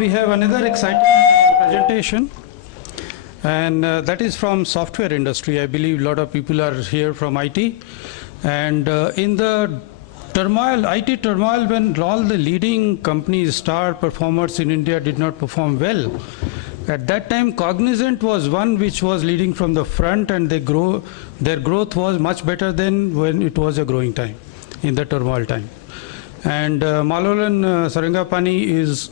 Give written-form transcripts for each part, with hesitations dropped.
We have another exciting presentation, and that is from software industry. I believe a lot of people are here from IT, and in the turmoil, IT turmoil, when all the leading companies, star performers in India did not perform well, at that time Cognizant was one which was leading from the front, and their growth was much better than when it was a growing time, in the turmoil time. And Malolan Sarangapani is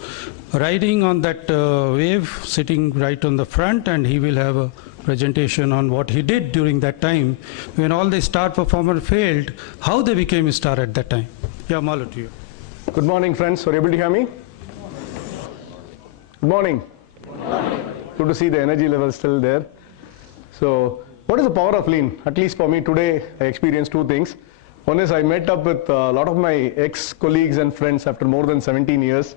riding on that wave, sitting right on the front, and he will have a presentation on what he did during that time when all the star performers failed, how they became a star at that time. Yeah, Malo, to you. Good morning, friends. Are you able to hear me? Good morning. Good to see the energy level still there. So, what is the power of lean? At least for me today, I experienced two things. One is I met up with a lot of my ex-colleagues and friends after more than 17 years.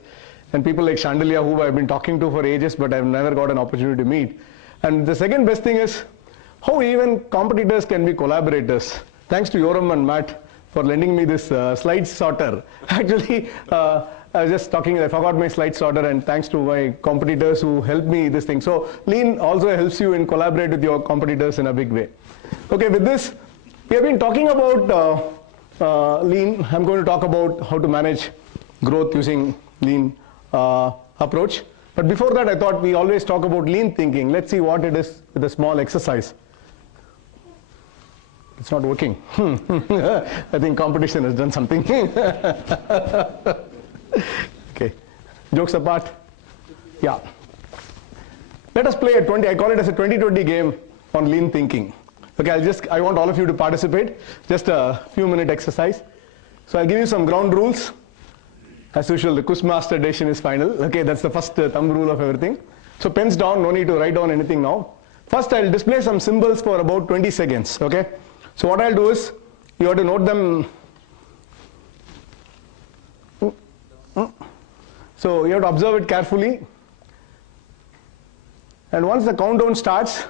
And people like Chandelier, who I've been talking to for ages, but I've never got an opportunity to meet. And the second best thing is how even competitors can be collaborators. Thanks to Yoram and Matt for lending me this slide sorter. Actually, I was just talking, I forgot my slide sorter, and thanks to my competitors who helped me this thing. So lean also helps you in collaborate with your competitors in a big way. Okay, with this, we have been talking about lean. I'm going to talk about how to manage growth using lean approach. But before that, I thought we always talk about lean thinking. Let's see what it is with a small exercise. It's not working. I think competition has done something. Okay, jokes apart. Yeah. Let us play a 20, I call it as a 20-20 game on lean thinking. Okay, I want all of you to participate. Just a few-minute exercise. So I'll give you some ground rules. As usual, the Quizmaster edition is final. Okay, that's the first thumb rule of everything. So pens down, no need to write down anything now. First, I'll display some symbols for about 20 seconds. Okay, so what I'll do is, you have to note them. So you have to observe it carefully. And once the countdown starts,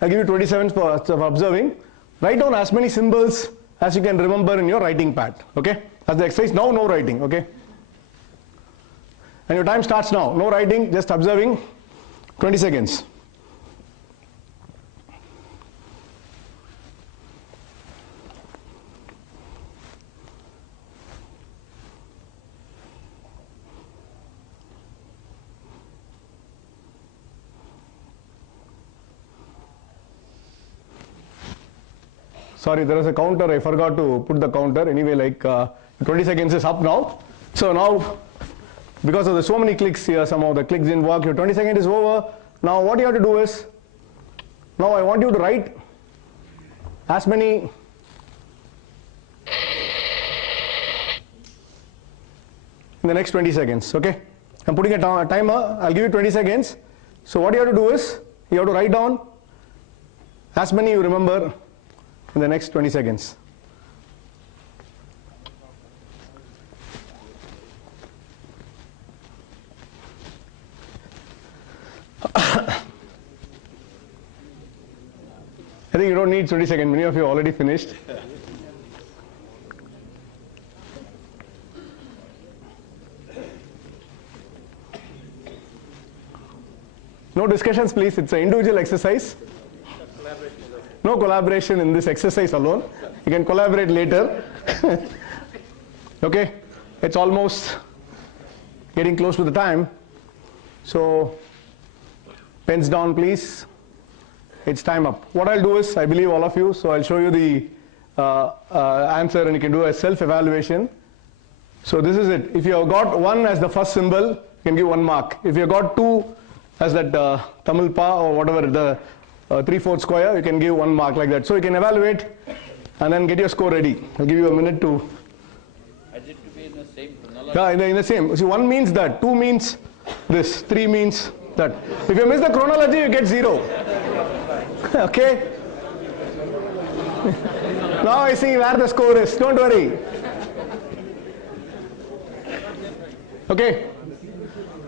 I'll give you 20 seconds for observing. Write down as many symbols as you can remember in your writing pad. Okay, as the exercise, now no writing. Okay. And your time starts now. No writing, just observing. 20 seconds. Sorry, there is a counter. I forgot to put the counter. Anyway, like 20 seconds is up now. So now, because of the so many clicks here, some of the clicks didn't work, your 20 seconds is over. Now what you have to do is, now I want you to write as many in the next 20 seconds, okay? I'm putting a timer, I'll give you 20 seconds. So what you have to do is, you have to write down as many you remember in the next 20 seconds. I think you don't need 20 seconds. Many of you already finished. No discussions, please. It's an individual exercise. No collaboration in this exercise alone. You can collaborate later. Okay? It's almost getting close to the time. So, pens down, please. It's time up. What I'll do is, I believe all of you, so I'll show you the answer, and you can do a self-evaluation. So this is it. If you have got 1 as the first symbol, you can give 1 mark. If you have got 2 as that Tamil Pa or whatever, the 3/4 square, you can give 1 mark like that. So you can evaluate and then get your score ready. I'll give you a minute to. Has it to be in the same chronology? Yeah, in the same. See, 1 means that, 2 means this, 3 means that. If you miss the chronology, you get 0. Okay? Now I see where the score is. Don't worry. Okay?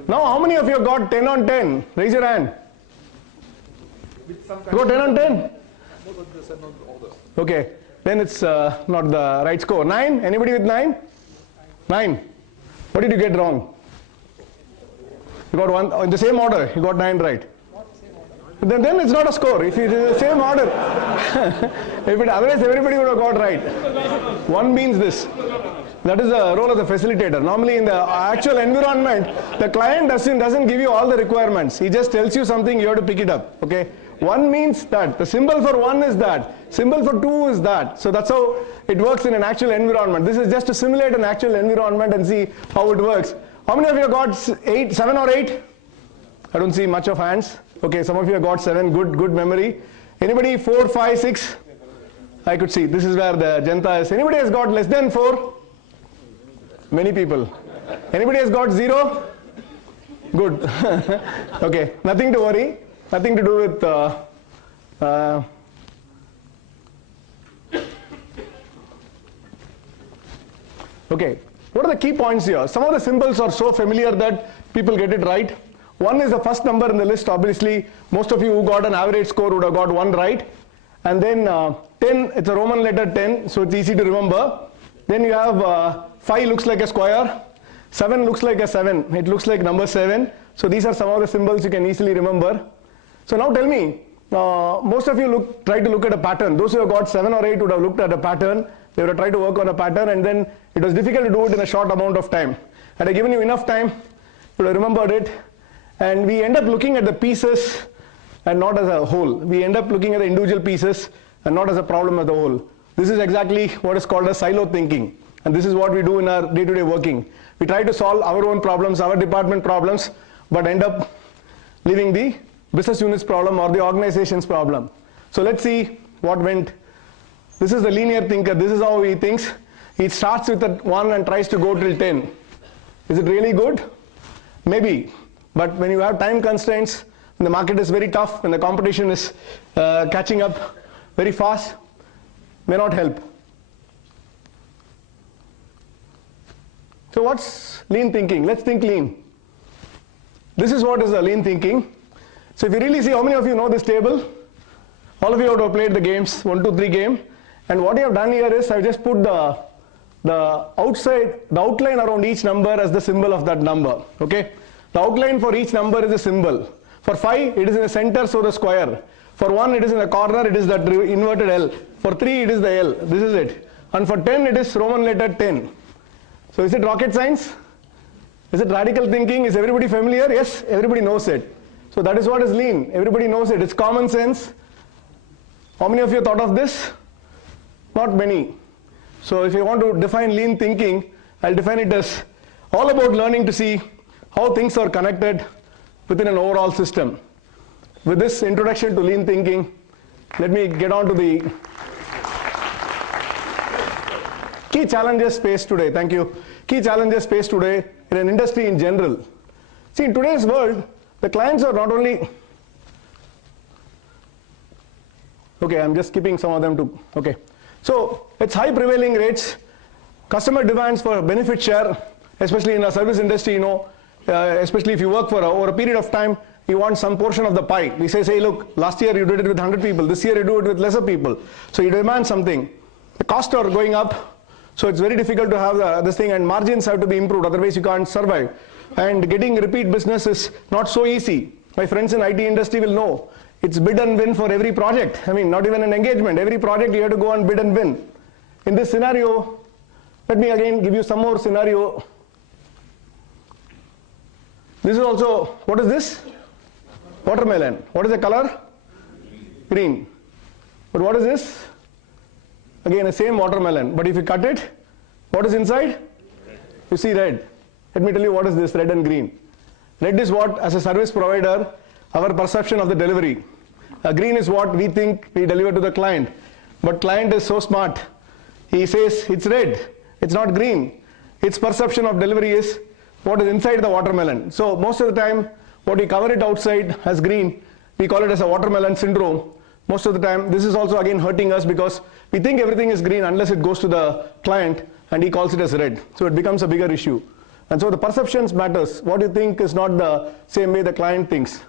Now how many of you got 10 on 10? Raise your hand. You got 10 on 10? Okay. Then it's not the right score. 9? Anybody with 9? 9. What did you get wrong? You got one, in the same order, you got 9 right. Then it's not a score. If it is the same order, otherwise everybody would have got right. 1 means this. That is the role of the facilitator. Normally in the actual environment, the client doesn't give you all the requirements. He just tells you something, you have to pick it up. Okay? 1 means that. The symbol for 1 is that. Symbol for 2 is that. So that's how it works in an actual environment. This is just to simulate an actual environment and see how it works. How many of you have got 7 or 8? I don't see much of hands. Okay, some of you have got 7, good memory. Anybody 4, 5, 6? I could see, this is where the Janta is. Anybody has got less than 4? Many people. Anybody has got 0? Good. Okay, nothing to worry. Nothing to do with okay, what are the key points here? Some of the symbols are so familiar that people get it right. 1 is the first number in the list. Obviously, most of you who got an average score would have got 1 right. And then 10, it's a Roman letter 10, so it's easy to remember. Then you have 5 looks like a square. 7 looks like a 7. It looks like number 7. So these are some of the symbols you can easily remember. So now tell me, most of you try to look at a pattern. Those who have got 7 or 8 would have looked at a pattern. They would have tried to work on a pattern, and then it was difficult to do it in a short amount of time. Had I given you enough time, you would have remembered it. And we end up looking at the pieces and not as a whole. We end up looking at the individual pieces and not as a problem as a whole. This is exactly what is called a silo thinking. And this is what we do in our day-to-day working. We try to solve our own problems, our department problems, but end up leaving the business unit's problem or the organization's problem. So let's see what went. This is the linear thinker. This is how he thinks. He starts with a 1 and tries to go till 10. Is it really good? Maybe. But when you have time constraints, when the market is very tough, when the competition is catching up very fast, may not help. So what's lean thinking? Let's think lean. This is what is a lean thinking. So if you really see, how many of you know this table? All of you have played the games, 1, 2, 3 game. And what you have done here is I've just put the outline around each number as the symbol of that number. Okay? The outline for each number is a symbol. For 5, it is in the center, so the square. For 1, it is in the corner, it is that inverted L. For 3, it is the L. This is it. And for 10, it is Roman letter 10. So is it rocket science? Is it radical thinking? Is everybody familiar? Yes, everybody knows it. So that is what is lean. Everybody knows it. It's common sense. How many of you thought of this? Not many. So if you want to define lean thinking, I'll define it as all about learning to see how things are connected within an overall system. With this introduction to lean thinking, let me get on to the key challenges faced today. Thank you. Key challenges faced today in an industry in general. See, in today's world, the clients are not only, okay, I'm just skipping some of them too. Okay. So it's high prevailing rates, customer demands for benefit share, especially in a service industry, you know, especially if you work for over a period of time, you want some portion of the pie. We say, look, last year you did it with 100 people, this year you do it with lesser people. So you demand something. The costs are going up, so it's very difficult to have this thing, and margins have to be improved, otherwise you can't survive. And getting repeat business is not so easy. My friends in IT industry will know. It's bid and win for every project. I mean, not even an engagement. Every project you have to go and bid and win. In this scenario, let me again give you some more scenario. This is also, what is this? Watermelon. What is the color? Green. But what is this? Again, the same watermelon. But if you cut it, what is inside? You see red. Let me tell you what is this, red and green. Red is what, as a service provider, our perception of the delivery. Green is what we think we deliver to the client. But client is so smart. He says it's red, it's not green. Its perception of delivery is what is inside the watermelon. So most of the time, what we cover it outside as green, we call it as a watermelon syndrome. Most of the time, this is also again hurting us because we think everything is green unless it goes to the client and he calls it as red. So it becomes a bigger issue. And so the perceptions matters. What you think is not the same way the client thinks.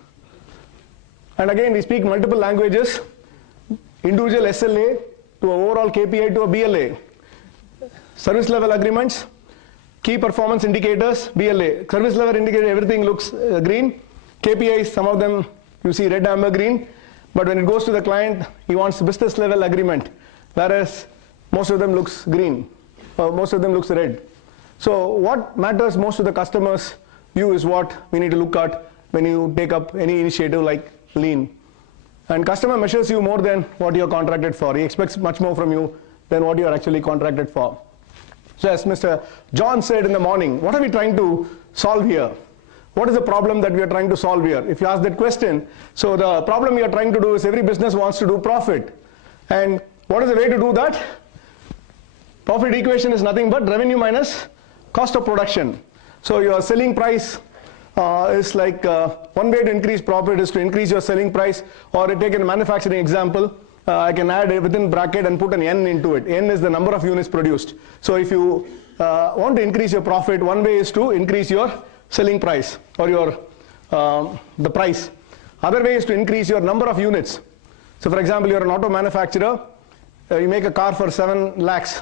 And again, we speak multiple languages, individual SLA to overall KPI to a BLA. Service level agreements, Key performance indicators, BLA, service level indicator, everything looks green. KPIs, some of them you see red, amber, green. But when it goes to the client, he wants business level agreement, whereas most of them looks green, or most of them looks red. So what matters most to the customer's view is what we need to look at when you take up any initiative like lean. And customer measures you more than what you're contracted for. He expects much more from you than what you're actually contracted for. So as Mr. John said in the morning, what are we trying to solve here? What is the problem that we are trying to solve here? If you ask that question, so the problem we are trying to do is every business wants to do profit. And what is the way to do that? Profit equation is nothing but revenue minus cost of production. So your selling price is like one way to increase profit is to increase your selling price, or take a manufacturing example. I can add within bracket and put an N into it. N is the number of units produced. So if you want to increase your profit, one way is to increase your selling price or your the price. Other way is to increase your number of units. So for example, you're an auto manufacturer, you make a car for 7 lakhs.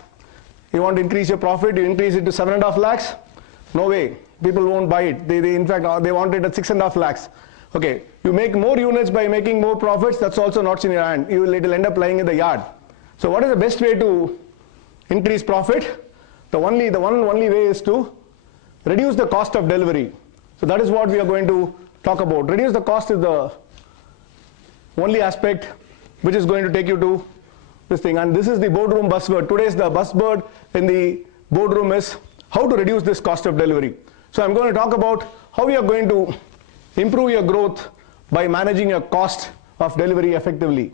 You want to increase your profit, you increase it to 7.5 lakhs? No way. People won't buy it. In fact, they want it at 6.5 lakhs. Okay, you make more units by making more profits, that's also not in your hand. It'll end up lying in the yard. So what is the best way to increase profit? The only way is to reduce the cost of delivery. So that is what we are going to talk about. Reduce the cost is the only aspect which is going to take you to this thing. And this is the boardroom buzzword. Today's the buzzword in the boardroom is how to reduce this cost of delivery. So I'm going to talk about how we are going to improve your growth by managing your cost of delivery effectively.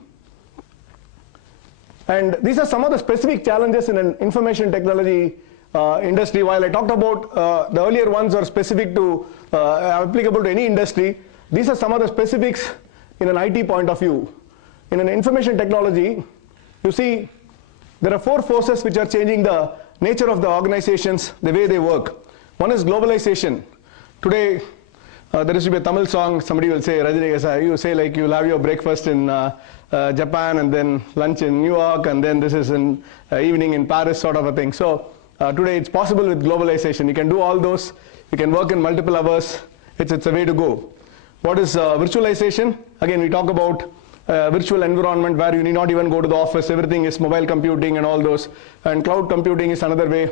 And these are some of the specific challenges in an information technology industry. While I talked about the earlier ones are specific to, applicable to any industry, these are some of the specifics in an IT point of view. In an information technology, you see there are 4 forces which are changing the nature of the organizations, the way they work. One is globalization. Today, there used to be a Tamil song, somebody will say, Rajini, you say like you'll have your breakfast in Japan and then lunch in New York and then this is in evening in Paris sort of a thing. So today it's possible with globalization. You can do all those, you can work in multiple hours, it's a way to go. What is virtualization? Again, we talk about virtual environment where you need not even go to the office, everything is mobile computing and all those, and cloud computing is another way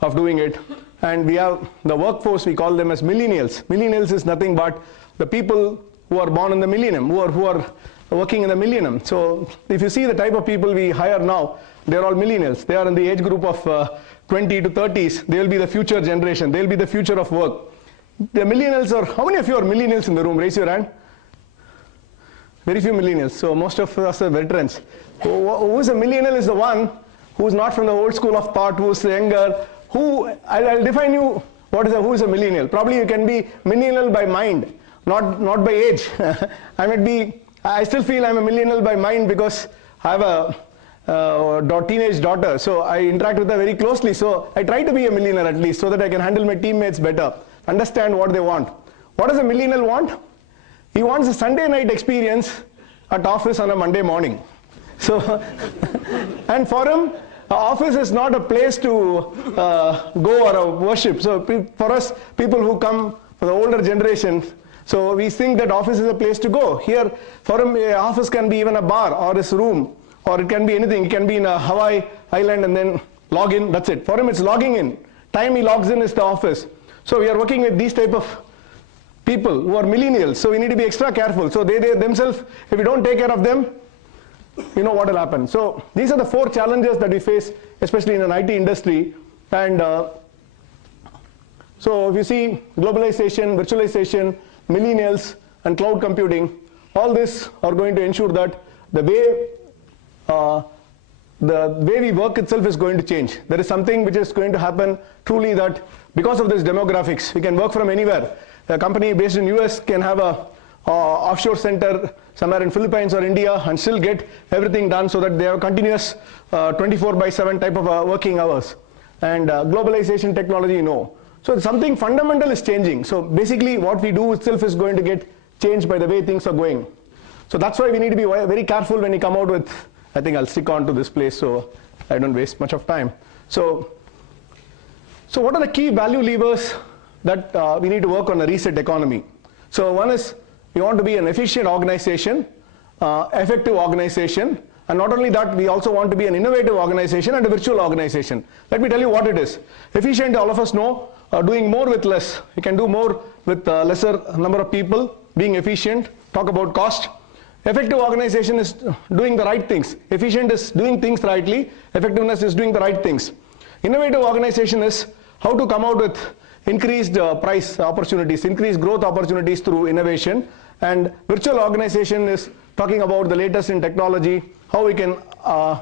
of doing it. And we have the workforce, we call them as millennials. Millennials is nothing but the people who are born in the millennium, who are working in the millennium. So if you see the type of people we hire now, they're all millennials. They are in the age group of 20 to 30s. They will be the future generation. They'll be the future of work. The millennials are, how many of you are millennials in the room? Raise your hand. Very few millennials. So most of us are veterans. Who is a millennial is the one who is not from the old school of thought, who is younger, I'll define you who is a millennial. Probably you can be millennial by mind, not by age. I still feel I'm a millennial by mind because I have a teenage daughter, so I interact with her very closely. So I try to be a millennial at least so that I can handle my teammates better, understand what they want. What does a millennial want? He wants a Sunday night experience at office on a Monday morning. So, and for him, office is not a place to go or worship. So for us, people who come for the older generation, so we think that office is a place to go. Here, for him, office can be even a bar or his room, or it can be anything. It can be in a Hawaii island and then log in, that's it. For him, it's logging in. Time he logs in is the office. So we are working with these type of people who are millennials. So we need to be extra careful. So they themselves, if we don't take care of them, you know what will happen. So these are the 4 challenges that we face, especially in an IT industry. And so if you see globalization, virtualization, millennials, and cloud computing, all this are going to ensure that the way we work itself is going to change. There is something which is going to happen truly that because of this demographics, we can work from anywhere. A company based in US can have a offshore center somewhere in Philippines or India and still get everything done so that they have continuous 24/7 type of working hours. And globalization technology, no. So something fundamental is changing. So basically what we do itself is going to get changed by the way things are going. So that's why we need to be very careful when we come out with, I think I'll stick on to this place so I don't waste much of time. So So what are the key value levers that we need to work on a reset economy? So one is we want to be an efficient organization, effective organization, and not only that, we also want to be an innovative organization and a virtual organization. Let me tell you what it is. Efficient, all of us know, doing more with less. You can do more with lesser number of people, being efficient, talk about cost. Effective organization is doing the right things. Efficient is doing things rightly. Effectiveness is doing the right things. Innovative organization is how to come out with increased price opportunities, increased growth opportunities through innovation. And virtual organization is talking about the latest in technology, how we can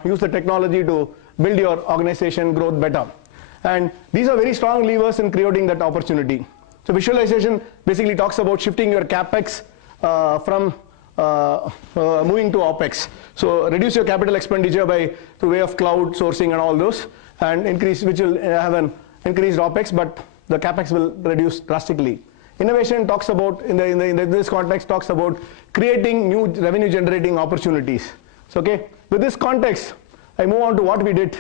use the technology to build your organization growth better. And these are very strong levers in creating that opportunity. So visualization basically talks about shifting your capex from moving to OPEX. So reduce your capital expenditure by through way of cloud sourcing and all those, and increase, which will have an increased OPEX, but the capex will reduce drastically. Innovation talks about, in this context, talks about creating new revenue generating opportunities. So, okay, with this context, I move on to what we did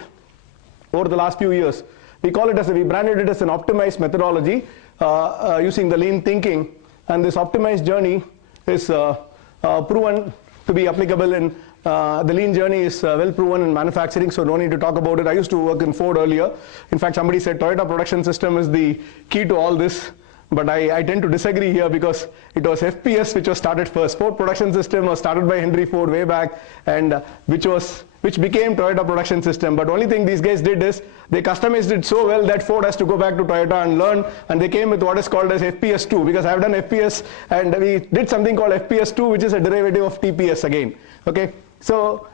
over the last few years. We call it we branded it as an optimized methodology using the lean thinking, and this optimized journey is proven to be applicable in the lean journey is well proven in manufacturing, so no need to talk about it. I used to work in Ford earlier. In fact, somebody said Toyota production system is the key to all this. But I tend to disagree here because it was FPS which was started first. Ford production system was started by Henry Ford way back, and which became Toyota production system. But only thing these guys did is they customized it so well that Ford has to go back to Toyota and learn, and they came with what is called as FPS2, because I've done FPS and we did something called FPS2, which is a derivative of TPS again. Okay, so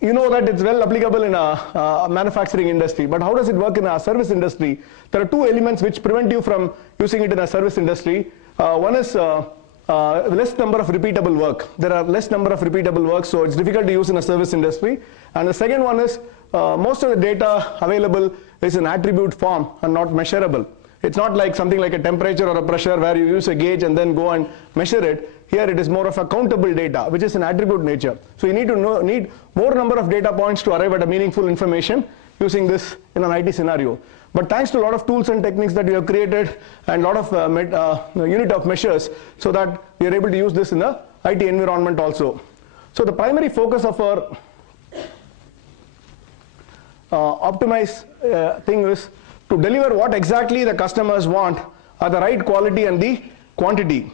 you know that it's well applicable in a manufacturing industry, but how does it work in a service industry? There are two elements which prevent you from using it in a service industry. One is less number of repeatable work. There are less number of repeatable work, so it's difficult to use in a service industry. And the second one is most of the data available is in attribute form and not measurable. It's not like something like a temperature or a pressure where you use a gauge and then go and measure it. Here it is more of a countable data, which is an attribute nature. So you need to need more number of data points to arrive at a meaningful information using this in an IT scenario. But thanks to a lot of tools and techniques that we have created and a lot of unit of measures, so that we are able to use this in the IT environment also. So the primary focus of our optimize thing is to deliver what exactly the customers want at the right quality and the quantity,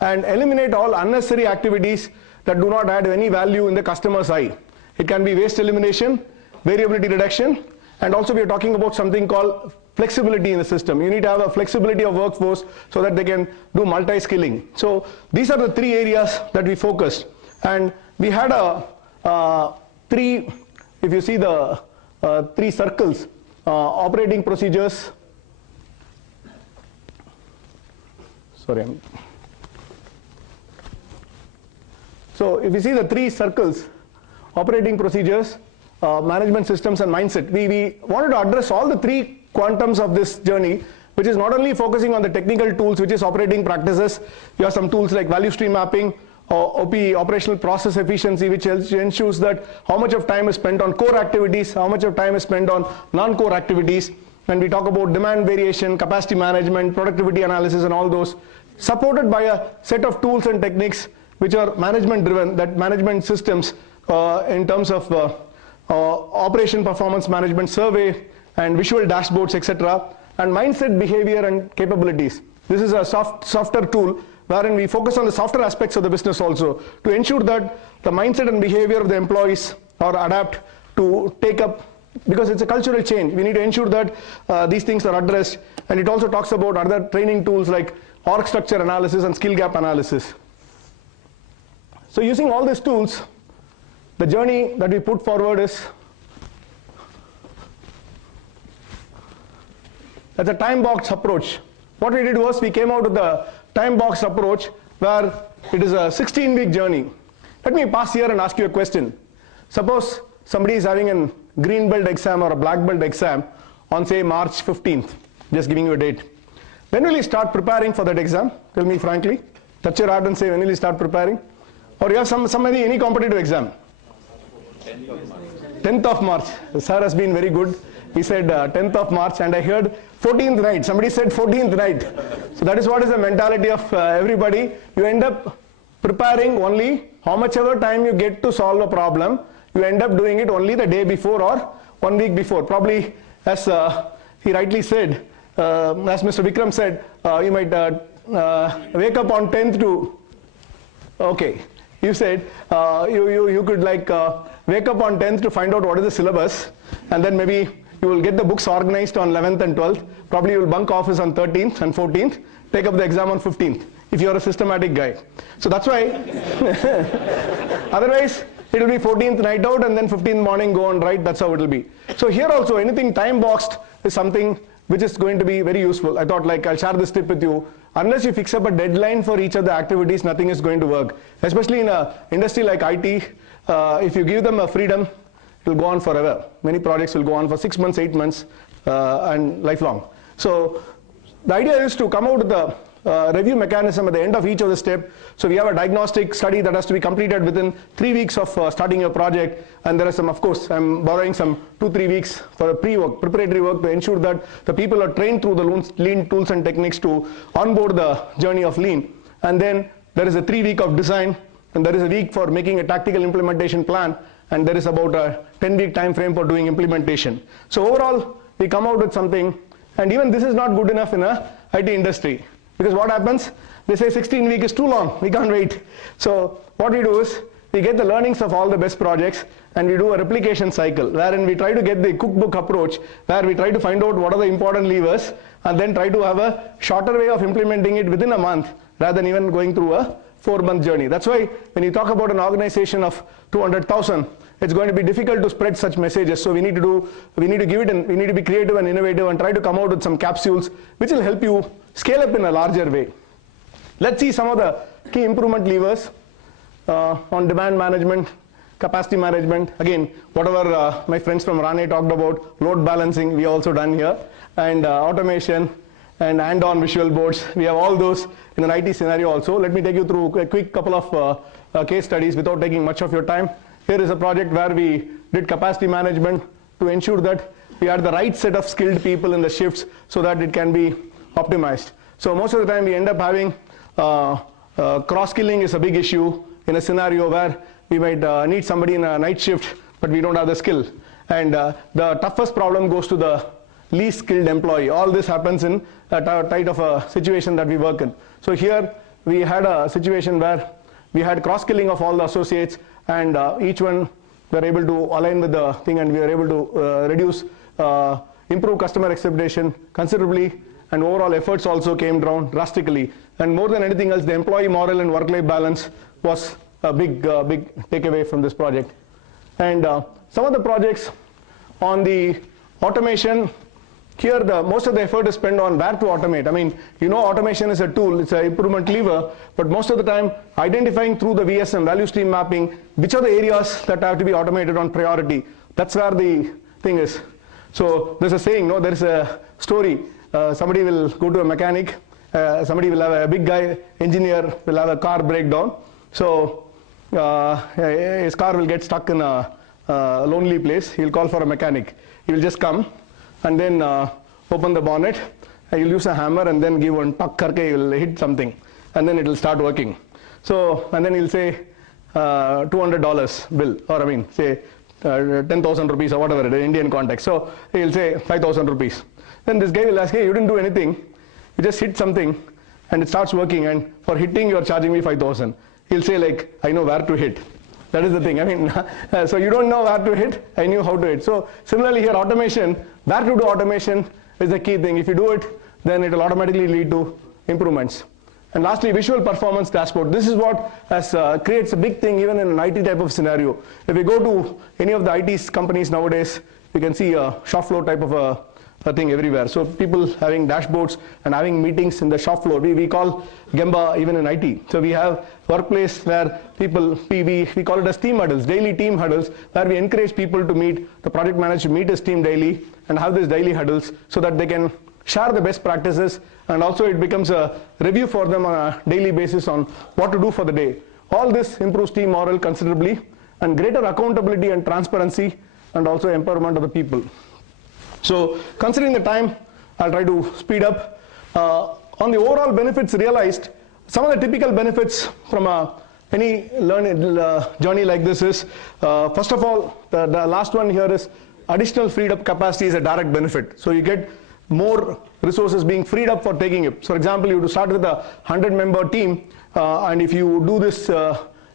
and eliminate all unnecessary activities that do not add any value in the customer's eye. It can be waste elimination, variability reduction, and also we are talking about something called flexibility in the system. You need to have a flexibility of workforce so that they can do multi-skilling. So these are the three areas that we focused, and we had if you see the three circles, operating procedures. So if you see the three circles, operating procedures, management systems, and mindset, we wanted to address all the three quantums of this journey, which is not only focusing on the technical tools, which is operating practices. You have some tools like value stream mapping, OP, operational process efficiency, which ensures that how much of time is spent on core activities, how much of time is spent on non-core activities. When we talk about demand variation, capacity management, productivity analysis, and all those, supported by a set of tools and techniques which are management driven, that management systems in terms of operation performance management survey and visual dashboards, etc., and mindset, behavior, and capabilities. This is a softer tool wherein we focus on the softer aspects of the business also to ensure that the mindset and behavior of the employees are adapt to take up, because it's a cultural change. We need to ensure that these things are addressed, and it also talks about other training tools like org structure analysis and skill gap analysis. So using all these tools, the journey that we put forward is that's a time box approach. What we did was we came out with the time box approach where it is a 16-week journey. Let me pause here and ask you a question. Suppose somebody is having a green belt exam or a black belt exam on, say, March 15th, just giving you a date. When will you start preparing for that exam? Tell me frankly. Touch your heart and say, when will you start preparing? Or you have any competitive exam? 10th of March. The sir has been very good. He said 10th of March, and I heard 14th night. Somebody said 14th night. So that is what is the mentality of everybody. You end up preparing only how much ever time you get to solve a problem. You end up doing it only the day before or 1 week before. Probably, as he rightly said, as Mr. Vikram said, you might wake up on 10th to, okay, you said you could like wake up on 10th to find out what is the syllabus, and then maybe you will get the books organized on 11th and 12th. Probably you will bunk office on 13th and 14th, take up the exam on 15th, if you are a systematic guy. So that's why, otherwise it will be 14th night out and then 15th morning go on write, that's how it will be. So here also anything time boxed is something which is going to be very useful. I thought like I'll share this tip with you. Unless you fix up a deadline for each of the activities, nothing is going to work. Especially in an industry like IT, if you give them a freedom, it will go on forever. Many projects will go on for 6 months, 8 months, and lifelong. So the idea is to come out with the review mechanism at the end of each of the step. So we have a diagnostic study that has to be completed within 3 weeks of starting your project, and there are some, of course, I'm borrowing some 2-3 weeks for a preparatory work to ensure that the people are trained through the lean tools and techniques to onboard the journey of lean. And then there is a 3 week of design, and there is a week for making a tactical implementation plan, and there is about a 10-week time frame for doing implementation. So overall, we come out with something, and even this is not good enough in a IT industry. Because what happens? They say 16 weeks is too long, we can't wait. So what we do is, we get the learnings of all the best projects and we do a replication cycle wherein we try to get the cookbook approach, where we try to find out what are the important levers and then try to have a shorter way of implementing it within a month rather than even going through a 4-month journey. That's why when you talk about an organization of 200,000, it's going to be difficult to spread such messages. So we need to give it, and we need to be creative and innovative and try to come out with some capsules which will help you scale up in a larger way. Let's see some of the key improvement levers on demand management, capacity management. Again, whatever my friends from Rane talked about, load balancing, we also done here, and automation and on visual boards. We have all those in an IT scenario also. Let me take you through a quick couple of case studies without taking much of your time. Here is a project where we did capacity management to ensure that we had the right set of skilled people in the shifts so that it can be optimized. So most of the time we end up having cross-skilling is a big issue in a scenario where we might need somebody in a night shift, but we don't have the skill. And the toughest problem goes to the least skilled employee. All this happens in a type of a situation that we work in. So here we had a situation where we had cross-skilling of all the associates, and each one were able to align with the thing, and we were able to improve customer acceptation considerably, and overall efforts also came down drastically. And more than anything else, the employee morale and work-life balance was a big takeaway from this project. And some of the projects on the automation, here most of the effort is spent on where to automate. I mean, you know, automation is a tool, it's an improvement lever, but most of the time identifying through the VSM, value stream mapping, which are the areas that have to be automated on priority. That's where the thing is. So there's a saying, no, there's a story. Somebody will go to a mechanic, somebody will have a big guy, engineer will have a car breakdown. So his car will get stuck in a lonely place. He'll call for a mechanic. He will just come and then open the bonnet. He'll use a hammer and then give one tuck karke, he'll hit something, and then it will start working. So, and then he'll say $200 bill, or I mean, say 10,000 rupees or whatever, in Indian context. So he'll say 5,000 rupees. Then this guy will ask, hey, you didn't do anything. You just hit something and it starts working, and for hitting you're charging me 5,000. He'll say like, I know where to hit. That is the thing. I mean, so you don't know where to hit, I knew how to hit. So similarly here, automation, where to do automation is the key thing. If you do it, then it will automatically lead to improvements. And lastly, visual performance dashboard. This is what creates a big thing even in an IT type of scenario. If we go to any of the IT companies nowadays, you can see a shop floor type of a thing everywhere. So people having dashboards and having meetings in the shop floor. We call Gemba even in IT. So we have workplace where people, we call it as team huddles, daily team huddles, where we encourage people to meet, the project manager to meet his team daily and have these daily huddles so that they can share the best practices, and also it becomes a review for them on a daily basis on what to do for the day. All this improves team morale considerably and greater accountability and transparency and also empowerment of the people. So considering the time, I'll try to speed up. On the overall benefits realized, some of the typical benefits from any learning journey like this is, first of all, the last one here is additional freed up capacity is a direct benefit. So you get more resources being freed up for taking it. So for example, you start with a 100-member team, and if you do this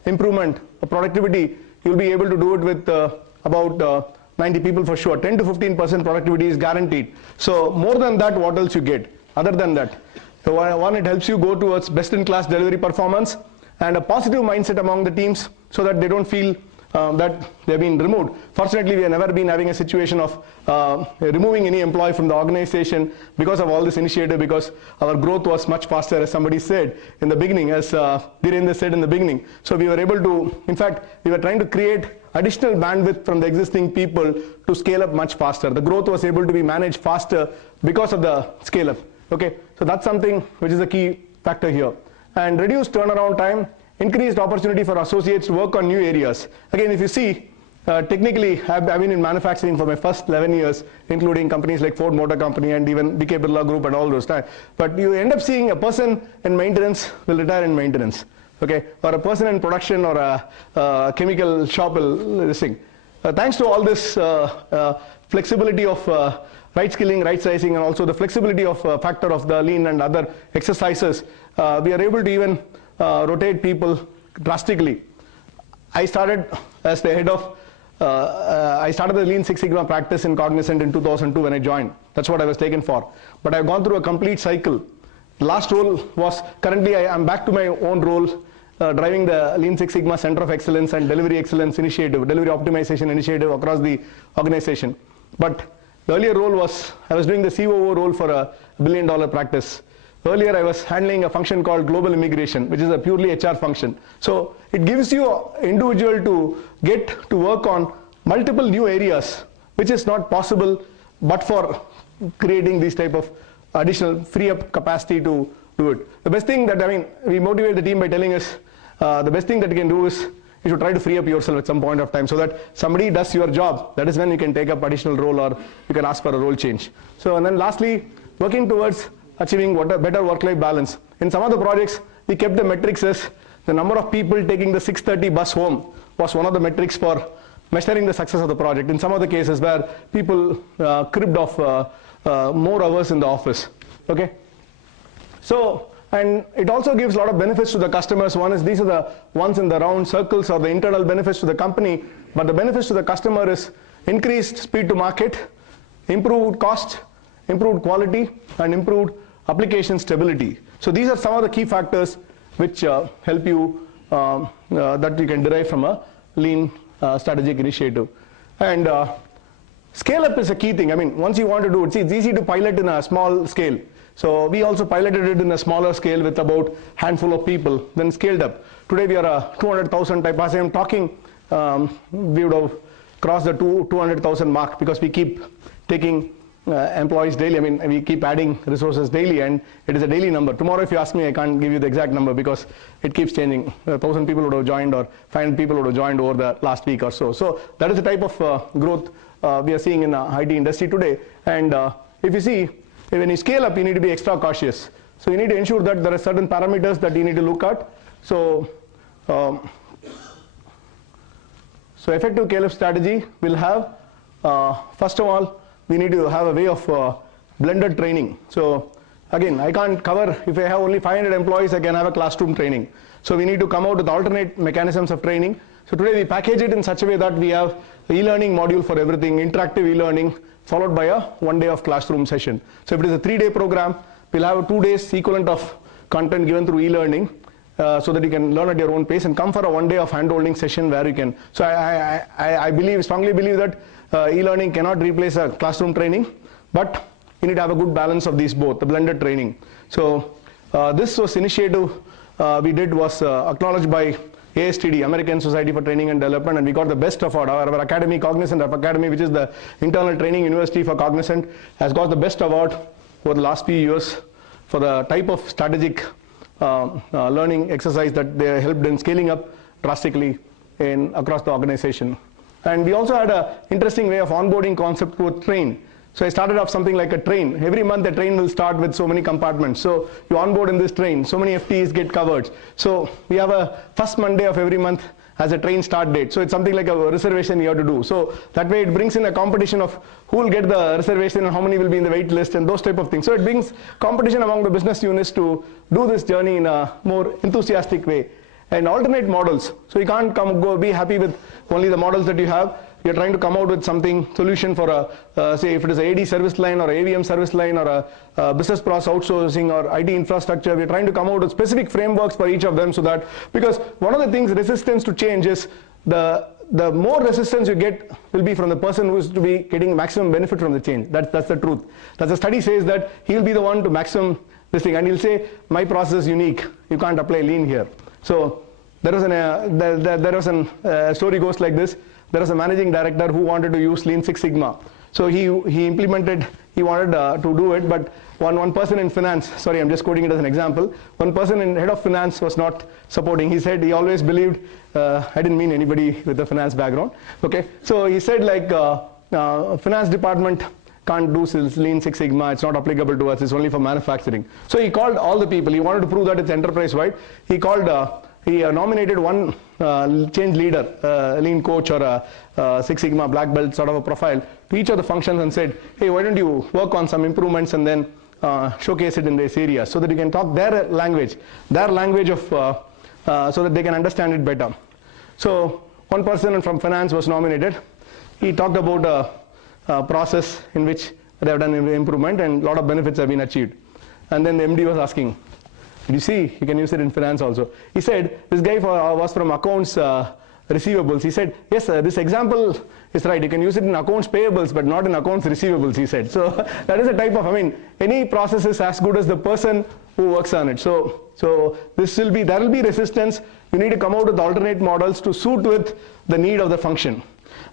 improvement of productivity, you'll be able to do it with about 90 people for sure. 10 to 15% productivity is guaranteed. So more than that, what else you get other than that? So one, it helps you go towards best-in-class delivery performance and a positive mindset among the teams so that they don't feel that they've been removed. Fortunately, we have never been having a situation of removing any employee from the organization because of all this initiative, because our growth was much faster, as somebody said in the beginning, as Dhirendra said in the beginning. So we were able to, in fact, we were trying to create additional bandwidth from the existing people to scale up much faster. The growth was able to be managed faster because of the scale up. Okay, so that's something which is a key factor here. And reduced turnaround time, increased opportunity for associates to work on new areas. Again, if you see, technically, I've been in manufacturing for my first 11 years, including companies like Ford Motor Company and even BK Birla Group and all those times. But you end up seeing a person in maintenance will retire in maintenance, okay, or a person in production or a chemical shop will this thing. Thanks to all this flexibility of right skilling, right sizing, and also the flexibility of factor of the lean and other exercises, we are able to even rotate people drastically. I started as the head of, I started the Lean Six Sigma practice in Cognizant in 2002 when I joined. That's what I was taken for. But I've gone through a complete cycle. Last role was, currently I'm back to my own role, driving the Lean Six Sigma Center of Excellence and Delivery Excellence Initiative, Delivery Optimization Initiative across the organization. But the earlier role was, I was doing the COO role for a $1 billion practice. Earlier, I was handling a function called global immigration, which is a purely HR function. So it gives you an individual to get to work on multiple new areas, which is not possible but for creating these type of additional free up capacity to do it. The best thing that, we motivate the team by telling us, the best thing that you can do is, you should try to free up yourself at some point of time so that somebody does your job. That is when you can take up additional role or you can ask for a role change. So, and then lastly, working towards achieving a better work-life balance. In some of the projects, we kept the metrics as the number of people taking the 6:30 bus home was one of the metrics for measuring the success of the project. In some of the cases where people cribbed off more hours in the office. Okay. So, and it also gives a lot of benefits to the customers. One is, these are the ones in the round circles or the internal benefits to the company, but the benefits to the customer is increased speed to market, improved cost, improved quality, and improved application stability. So these are some of the key factors which help you, that you can derive from a lean strategic initiative. And scale up is a key thing. Once you want to do it, see, it's easy to pilot in a small scale. So we also piloted it in a smaller scale with about handful of people, then scaled up. Today we are a 200,000 type. As I am talking, we would have crossed the 200,000 mark because we keep taking employees daily. We keep adding resources daily, and it is a daily number. Tomorrow, if you ask me, I can't give you the exact number because it keeps changing. 1,000 people would have joined, or 500 people would have joined over the last week or so. So that is the type of growth we are seeing in the IT industry today. And if you see, when you scale up, you need to be extra cautious. So you need to ensure that there are certain parameters that you need to look at. So, so effective scale-up strategy will have, first of all, we need to have a way of blended training. So again, I can't cover, if I have only 500 employees, I can have a classroom training. So we need to come out with alternate mechanisms of training. So today we package it in such a way that we have e-learning module for everything, interactive e-learning, followed by a 1 day of classroom session. So if it is a 3-day program, we'll have 2 days equivalent of content given through e-learning, so that you can learn at your own pace, and come for a 1 day of hand-holding session where you can. So I strongly believe that e-learning cannot replace a classroom training, but you need to have a good balance of these both, the blended training. So this was initiative we did was acknowledged by ASTD, American Society for Training and Development, and we got the best award. Our academy, Cognizant Academy, which is the internal training university for Cognizant, has got the best award over the last few years for the type of strategic learning exercise that they helped in scaling up drastically across the organization. And we also had an interesting way of onboarding concept with train. So I started off something like a train. Every month a train will start with so many compartments. So you onboard in this train, so many FTEs get covered. So we have a first Monday of every month as a train start date. So it's something like a reservation you have to do. So that way it brings in a competition of who will get the reservation and how many will be in the wait list and those type of things. So it brings competition among the business units to do this journey in a more enthusiastic way. And alternate models. So you can't be happy with only the models that you have. You're trying to come out with something, solution for a, say if it is a AD service line or AVM service line or a business process outsourcing or IT infrastructure, we're trying to come out with specific frameworks for each of them so that, because one of the things, resistance to change is the more resistance you get will be from the person who is to be getting maximum benefit from the change. That's the truth. That's the study says that he'll be the one to maximum this thing, and he'll say, my process is unique, you can't apply lean here. So there was an story goes like this. There was a managing director who wanted to use Lean Six Sigma. So he wanted to do it, but one person in finance, sorry, I'm just quoting it as an example, one person in head of finance was not supporting. He said he always believed, I didn't mean anybody with a finance background, okay? So he said like, finance department can't do Lean Six Sigma, it's not applicable to us, it's only for manufacturing. So he called all the people, he wanted to prove that it's enterprise-wide. He nominated one change leader, lean coach or a Six Sigma black belt sort of a profile to each of the functions and said, hey, why don't you work on some improvements and then showcase it in this area so that you can talk their language of, so that they can understand it better. So one person from finance was nominated. He talked about a process in which they have done improvement and a lot of benefits have been achieved. And then the MD was asking, did you see, you can use it in finance also. He said, this guy was from accounts receivables. He said, yes, this example is right. You can use it in accounts payables, but not in accounts receivables, he said. So that is a type of, any process is as good as the person who works on it. So there will be resistance. You need to come out with alternate models to suit with the need of the function.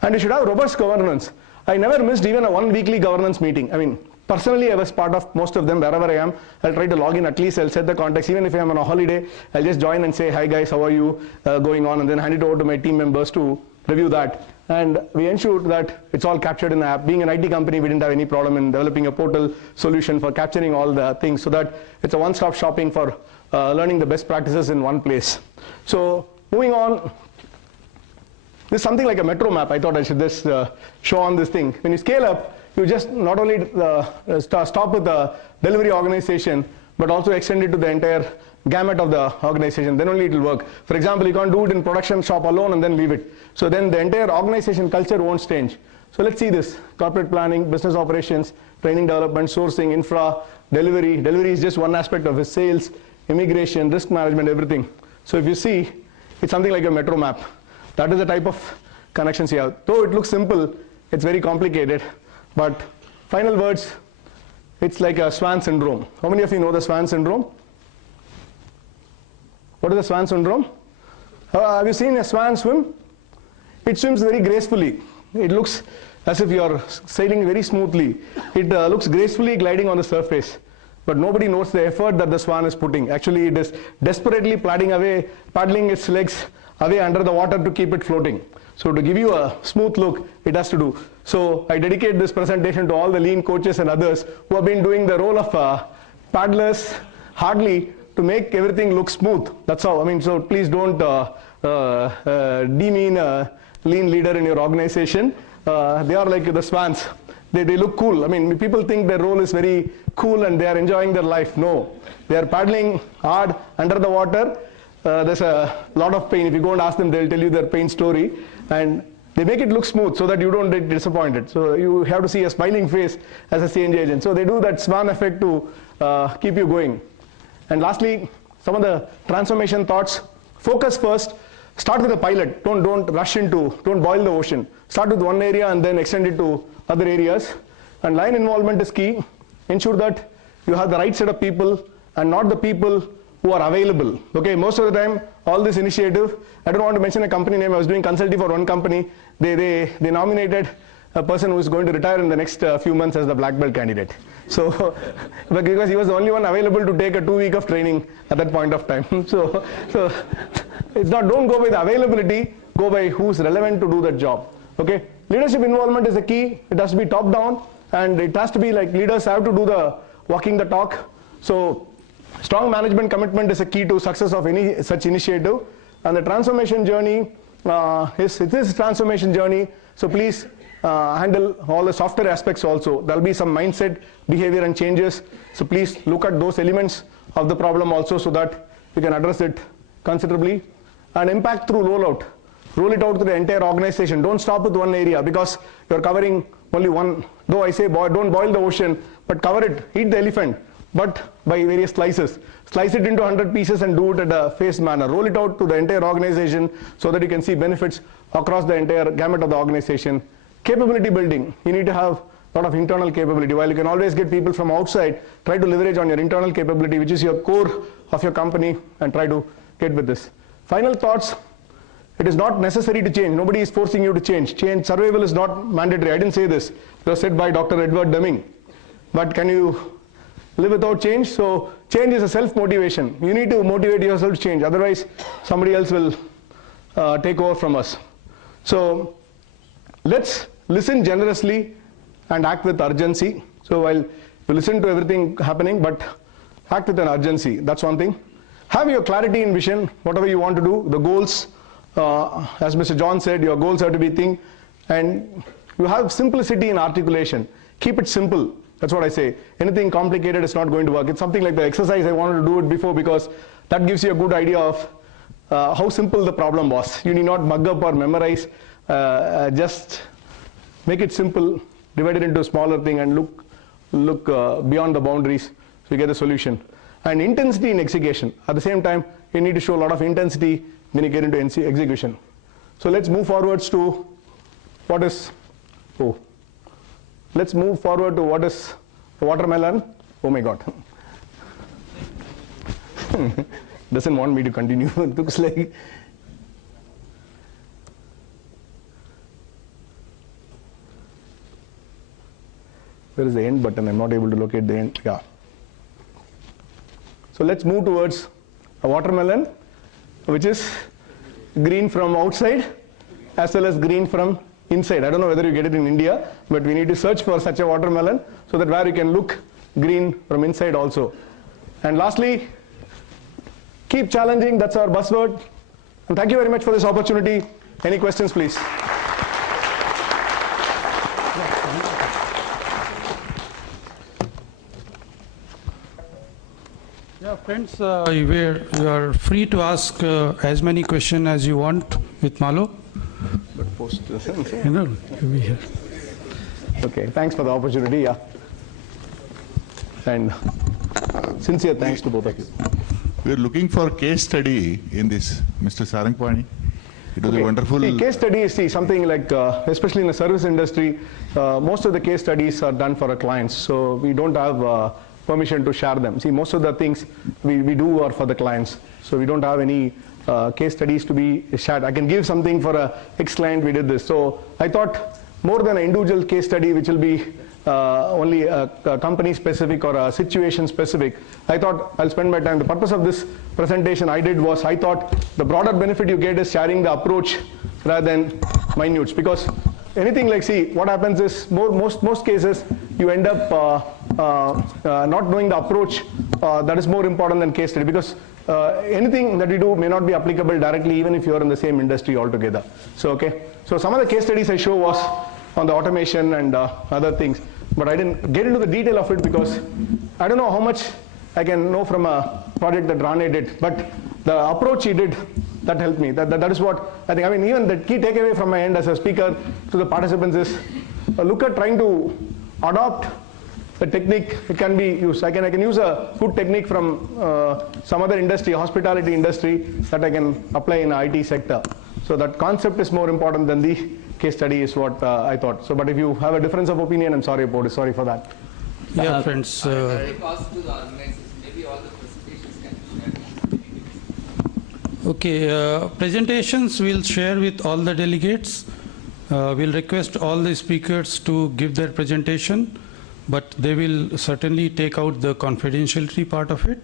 And you should have robust governance. I never missed even a 1 weekly governance meeting. Personally, I was part of most of them. Wherever I am, I'll try to log in, at least I'll set the context. Even if I'm on a holiday, I'll just join and say, hi guys, how are you going on? And then hand it over to my team members to review that. And we ensured that it's all captured in the app. Being an IT company, we didn't have any problem in developing a portal solution for capturing all the things so that it's a one-stop shopping for learning the best practices in one place. So moving on, this is something like a metro map. I thought I should just show on this thing. When you scale up, you just not only stop with the delivery organization, but also extend it to the entire gamut of the organization. Then only it will work. For example, you can't do it in production shop alone and then leave it. So then the entire organization culture won't change. So let's see this. Corporate planning, business operations, training development, sourcing, infra, delivery. Delivery is just one aspect of it. Sales, immigration, risk management, everything. So if you see, it's something like a metro map. That is the type of connections you have. Though it looks simple, it's very complicated. But final words, it's like a swan syndrome. How many of you know the swan syndrome? What is the swan syndrome? Have you seen a swan swim? It swims very gracefully. It looks as if you are sailing very smoothly. It looks gracefully gliding on the surface. But nobody knows the effort that the swan is putting. Actually, it is desperately paddling its legs away under the water to keep it floating. So to give you a smooth look, it has to do. So I dedicate this presentation to all the lean coaches and others who have been doing the role of paddlers hardly to make everything look smooth. That's how, so please don't demean a lean leader in your organization. They are like the swans. They look cool. People think their role is very cool and they are enjoying their life. No, they are paddling hard under the water. There's a lot of pain. If you go and ask them, they'll tell you their pain story. And they make it look smooth so that you don't get disappointed. So you have to see a smiling face as a change agent. So they do that swan effect to keep you going. And lastly, some of the transformation thoughts. Focus first. Start with a pilot. Don't rush into, don't boil the ocean. Start with one area and then extend it to other areas. And line involvement is key. Ensure that you have the right set of people and not the people who are available. Okay, most of the time, all this initiative, I don't want to mention a company name, I was doing consulting for one company, they nominated a person who is going to retire in the next few months as the black belt candidate. So, because he was the only one available to take a 2 week of training at that point of time. So it's not, don't go by the availability, go by who's relevant to do that job. Okay, leadership involvement is the key, it has to be top down, and it has to be like leaders have to do the walking the talk. So strong management commitment is a key to success of any such initiative. And the transformation journey is a transformation journey. So please handle all the softer aspects also. There will be some mindset, behavior and changes. So please look at those elements of the problem also so that you can address it considerably. And impact through rollout. Roll it out to the entire organization. Don't stop with one area because you're covering only one. Though I say don't boil the ocean, but cover it, eat the elephant, but by various slices. Slice it into 100 pieces and do it at a phased manner. Roll it out to the entire organization so that you can see benefits across the entire gamut of the organization. Capability building. You need to have a lot of internal capability. While you can always get people from outside, try to leverage on your internal capability, which is your core of your company, and try to get with this. Final thoughts. It is not necessary to change. Nobody is forcing you to change. Change, survival is not mandatory. I didn't say this. It was said by Dr. Edward Deming. But can you live without change? So change is a self-motivation. You need to motivate yourself to change. Otherwise, somebody else will take over from us. So let's listen generously and act with urgency. So while you listen to everything happening, but act with an urgency. That's one thing. Have your clarity in vision, whatever you want to do, the goals. As Mr. John said, your goals have to be thing, and you have simplicity in articulation. Keep it simple. That's what I say. Anything complicated is not going to work. It's something like the exercise. I wanted to do it before because that gives you a good idea of how simple the problem was. You need not mug up or memorize. Just make it simple, divide it into a smaller thing, and look beyond the boundaries so you get the solution. And intensity in execution. At the same time, you need to show a lot of intensity when you get into execution. So let's move forwards to what is, let's move forward to what is the watermelon. Oh my God. Doesn't want me to continue. It looks like. Where is the end button? I'm not able to locate the end. Yeah. So let's move towards a watermelon, which is green from outside as well as green from inside. I don't know whether you get it in India, but we need to search for such a watermelon so that where you can look green from inside also. And lastly, keep challenging. That's our buzzword. And thank you very much for this opportunity. Any questions, please? Yeah, friends, you are free to ask as many questions as you want with Malo. But post You know, you'll be here. Okay, thanks for the opportunity. Yeah. And sincere thanks to both of you. We are looking for case study in this, Mr. Sarangpani. It was a wonderful. See, case studies, see, something like, especially in the service industry, most of the case studies are done for our clients. So we don't have permission to share them. See, most of the things we do are for the clients. So we don't have any case studies to be shared. I can give something for a ex-client, we did this. So I thought more than an individual case study, which will be only a company specific or a situation specific, I thought I'll spend my time. The purpose of this presentation I did was I thought the broader benefit you get is sharing the approach rather than minutes, because anything like, see, what happens is most cases you end up not knowing the approach. That is more important than case study, because anything that we do may not be applicable directly even if you're in the same industry altogether. So okay, so some of the case studies I show was on the automation and other things, but I didn't get into the detail of it because I don't know how much I can know from a project that Rane did, but the approach he did, that helped me. That is what I think. I mean, even the key takeaway from my end as a speaker to the participants is look at trying to adopt a technique. It can be used. I can use a good technique from some other industry, hospitality industry, that I can apply in the IT sector. So that concept is more important than the case study is what I thought. So, but if you have a difference of opinion, I'm sorry about it. Sorry for that. Yeah, friends. I asked to the organizers, maybe all the presentations can be shared. Okay, presentations we'll share with all the delegates. We'll request all the speakers to give their presentation, but they will certainly take out the confidentiality part of it,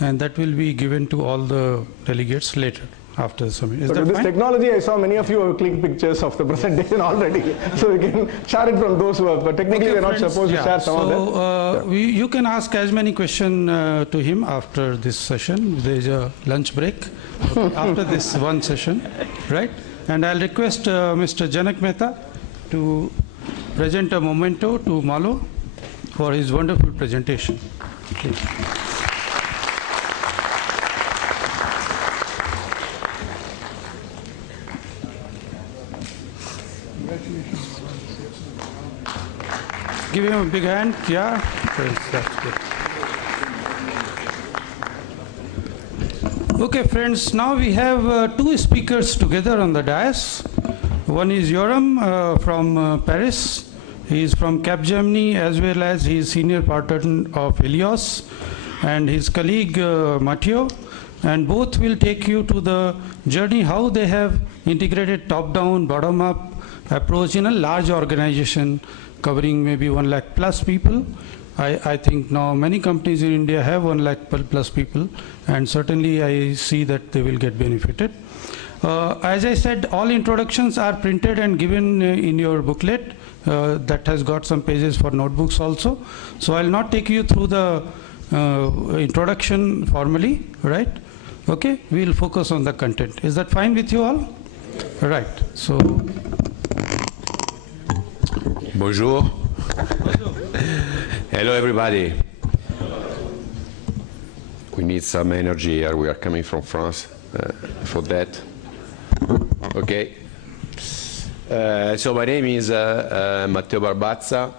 and that will be given to all the delegates later. after the summit. Is But that with this fine? technology, I saw many of you have clicked pictures of the presentation already. So we can share it from those who have, but technically we're not friends, supposed to share some of them. You can ask as many questions to him after this session. There is a lunch break after this one session, right? And I'll request Mr. Janak Mehta to present a memento to Malo for his wonderful presentation. Please. Give him a big hand. Yeah. That's good. Okay, friends. Now we have two speakers together on the dais. One is Yoram from Paris. He is from Capgemini, as well as he is senior partner of Helios, and his colleague Matteo. And both will take you to the journey how they have integrated top-down, bottom-up approach in a large organization covering maybe 1 lakh plus people. I think now many companies in India have 1 lakh plus people, and certainly I see that they will get benefited. As I said, all introductions are printed and given in your booklet that has got some pages for notebooks also. So I'll not take you through the introduction formally, right? Okay, we'll focus on the content. Is that fine with you all? Right, so. Bonjour. Hello, everybody. We need some energy here. We are coming from France for that. Okay. So my name is Matteo Barbazza,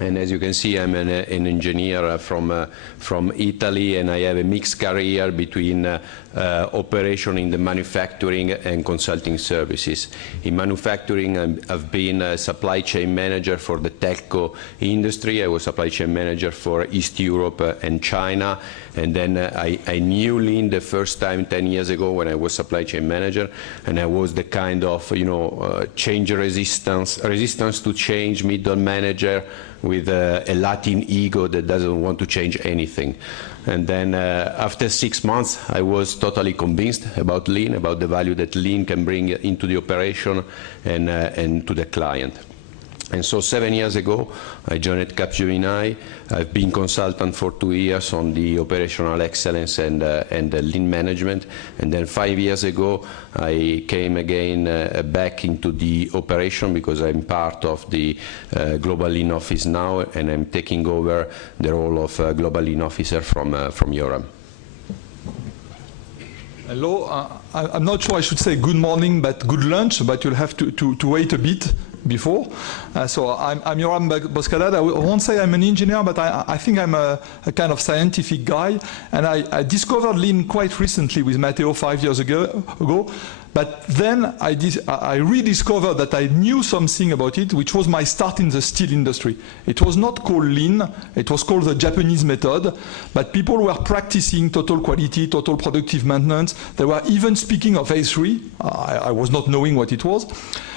and as you can see, I'm an engineer from Italy, and I have a mixed career between operation in the manufacturing and consulting services. In manufacturing, I've been a supply chain manager for the telco industry. I was supply chain manager for East Europe and China, and then I knew Lean the first time 10 years ago when I was supply chain manager, and I was the kind of change resistance to change middle manager with a Latin ego that doesn't want to change anything. And then after 6 months, I was totally convinced about Lean, about the value that Lean can bring into the operation and to the client. And so 7 years ago, I joined Capgemini. I've been consultant for 2 years on the operational excellence and the Lean management. And then 5 years ago, I came again back into the operation because I'm part of the Global Lean Office now, and I'm taking over the role of Global Lean Officer from Yoram. Hello. I'm not sure I should say good morning, but good lunch, but you'll have to wait a bit before. So I'm Yoram Boscadat. I won't say I'm an engineer, but I think I'm a kind of scientific guy. And I discovered Lean quite recently with Matteo 5 years ago. But then I rediscovered that I knew something about it, which was my start in the steel industry. It was not called Lean, it was called the Japanese method, but people were practicing total quality, total productive maintenance. They were even speaking of A3. I was not knowing what it was.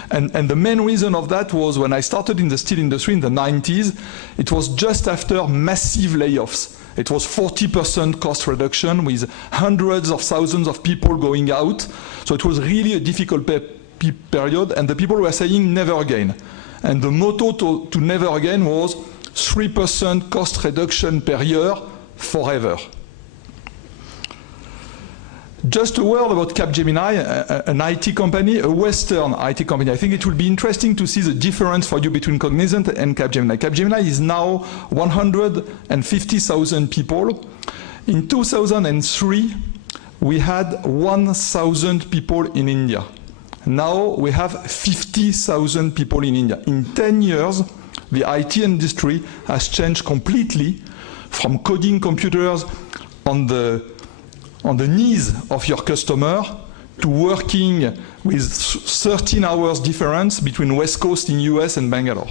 And the main reason of that was when I started in the steel industry in the 90s, it was just after massive layoffs. It was 40% cost reduction with hundreds of thousands of people going out. So it was really a difficult period, and the people were saying never again. And the motto to never again was 3% cost reduction per year forever. Just a word about Capgemini, an IT company, a Western IT company. I think it will be interesting to see the difference for you between Cognizant and Capgemini. Capgemini is now 150,000 people. In 2003, we had 1,000 people in India. Now we have 50,000 people in India. In 10 years, the IT industry has changed completely from coding computers on the needs of your customer to working with 13 hours difference between West Coast in US and Bangalore.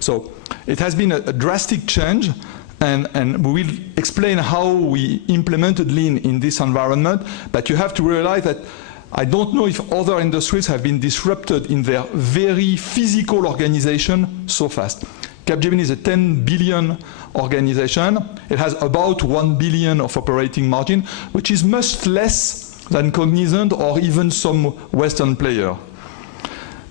So it has been a drastic change, and we will explain how we implemented Lean in this environment, but you have to realize that I don't know if other industries have been disrupted in their very physical organization so fast. Capgemini is a 10 billion organization. It has about 1 billion of operating margin, which is much less than Cognizant or even some Western player.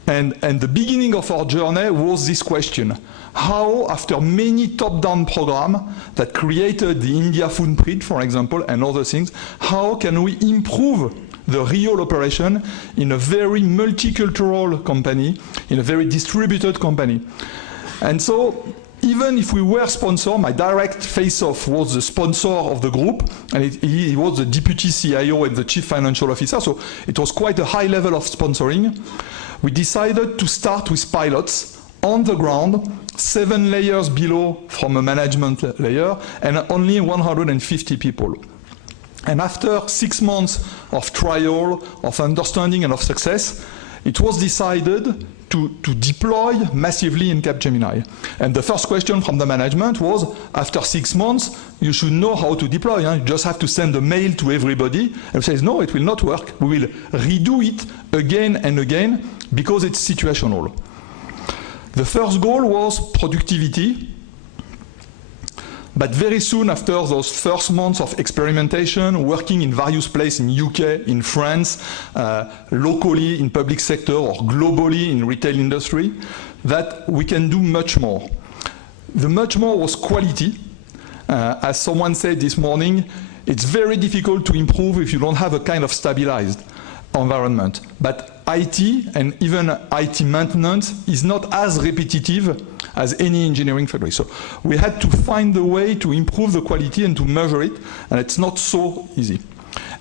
And the beginning of our journey was this question: how, after many top-down programs that created the India footprint, for example, and other things, how can we improve the real operation in a very multicultural company, in a very distributed company? And so, even if we were sponsor, my direct face-off was the sponsor of the group, and he was the deputy CIO and the chief financial officer, so it was quite a high level of sponsoring. We decided to start with pilots on the ground, 7 layers below from a management layer, and only 150 people. And after 6 months of trial, of understanding, and of success, it was decided to deploy massively in Capgemini. And the first question from the management was, after 6 months, you should know how to deploy. You just have to send a mail to everybody. And says, no, it will not work. We will redo it again and again because it's situational. The first goal was productivity. But very soon after those first months of experimentation, working in various places in UK, in France, locally in public sector or globally in retail industry, that we can do much more. The much more was quality. As someone said this morning, it's very difficult to improve if you don't have a kind of stabilized environment. But IT and even IT maintenance is not as repetitive as any engineering factory. So we had to find a way to improve the quality and to measure it, and it's not so easy.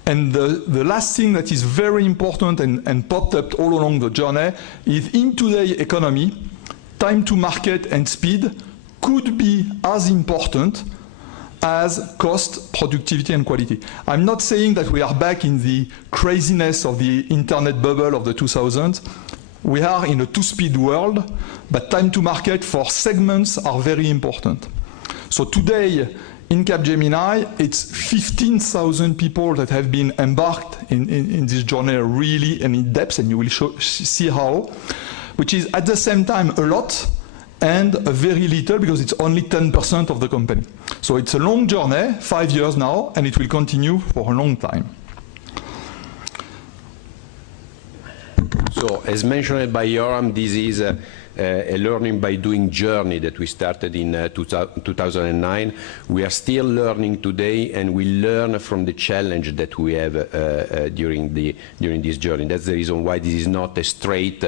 And the last thing that is very important and popped up all along the journey is in today's economy, time to market and speed could be as important as cost, productivity, and quality. I'm not saying that we are back in the craziness of the internet bubble of the 2000s. We are in a two-speed world, but time to market for segments are very important. So today, in Capgemini, it's 15,000 people that have been embarked in this journey really and in depth, and you will see how, which is at the same time a lot and a very little because it's only 10% of the company. So it's a long journey, 5 years now, and it will continue for a long time. So, as mentioned by Yoram, this is a learning by doing journey that we started in 2009. We are still learning today, and we learn from the challenge that we have during this journey. That's the reason why this is not a straight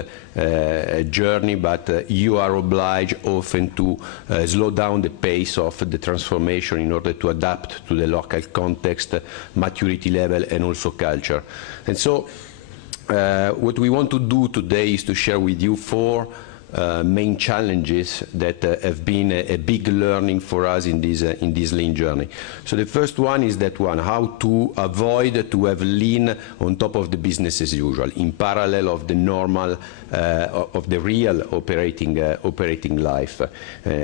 journey, but you are obliged often to slow down the pace of the transformation in order to adapt to the local context, maturity level, and also culture. And so, what we want to do today is to share with you 4 main challenges that have been a big learning for us in this lean journey. So the first one is that one, how to avoid to have lean on top of the business as usual, in parallel of the normal, of the real operating life,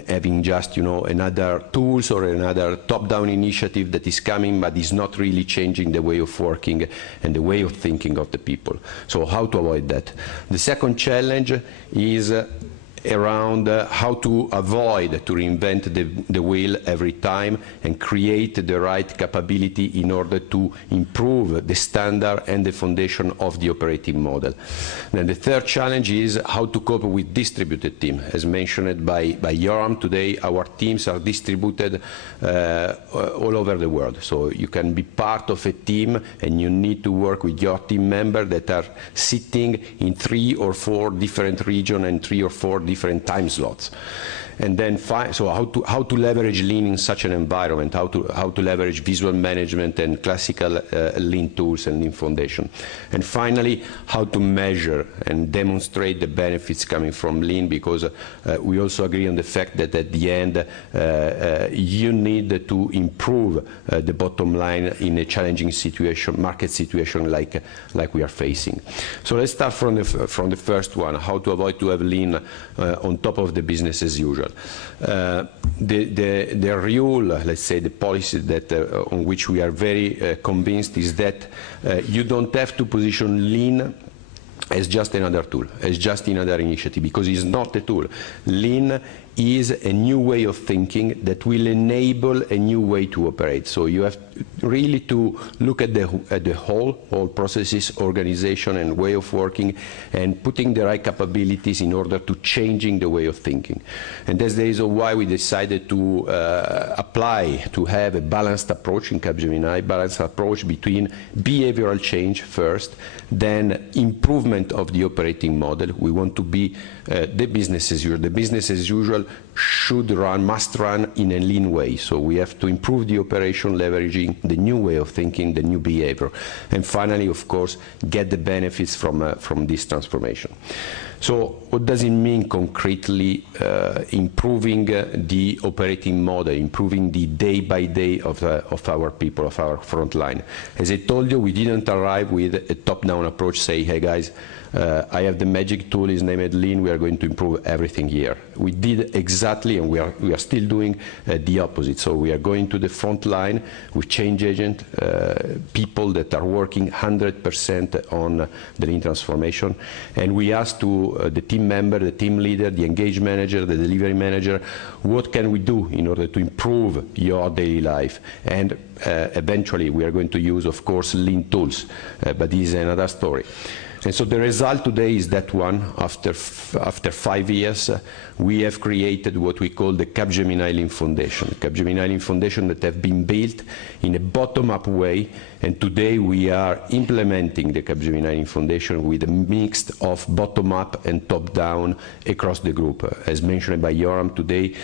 having just, another tools or another top-down initiative that is coming but is not really changing the way of working and the way of thinking of the people. So how to avoid that? The second challenge is around how to avoid to reinvent the wheel every time and create the right capability in order to improve the standard and the foundation of the operating model. Then the third challenge is how to cope with distributed team. As mentioned by Yoram today, our teams are distributed all over the world. So you can be part of a team and you need to work with your team members that are sitting in 3 or 4 different regions and 3 or 4 different time slots. And then, so how to leverage lean in such an environment, how to leverage visual management and classical lean tools and lean foundation. And finally, how to measure and demonstrate the benefits coming from lean, because we also agree on the fact that at the end, you need to improve the bottom line in a challenging situation, market situation like we are facing. So let's start from the first one, how to avoid to have lean on top of the business as usual. The rule, let's say, the policy that on which we are very convinced is that you don't have to position lean as just another tool, as just another initiative, because it's not a tool. Lean is a new way of thinking that will enable a new way to operate. So you have really to look at the whole processes, organization, and way of working, and putting the right capabilities in order to changing the way of thinking. And that's the reason why we decided to apply, to have a balanced approach in Capgemini, balanced approach between behavioral change first, then improvement of the operating model. We want to be the business as usual. The business as usual should run, must run in a lean way. So we have to improve the operation, leveraging the new way of thinking, the new behavior. And finally, of course, get the benefits from this transformation. So what does it mean concretely, improving the operating model, improving the day by day of our people, of our front line? As I told you, we didn't arrive with a top-down approach, say, hey guys, I have the magic tool, is named Lean, we are going to improve everything here. We did exactly, and we are still doing the opposite. So we are going to the front line with change agent, people that are working 100% on the Lean transformation, and we ask to the team member, the team leader, the engage manager, the delivery manager, what can we do in order to improve your daily life? And eventually we are going to use, of course, Lean tools, but this is another story. And so the result today is that one, after 5 years, we have created what we call the Capgemini Lean Foundation. Capgemini Lean Foundation that have been built in a bottom-up way, and today we are implementing the Capgemini Lean Foundation with a mix of bottom-up and top-down across the group. As mentioned by Yoram today,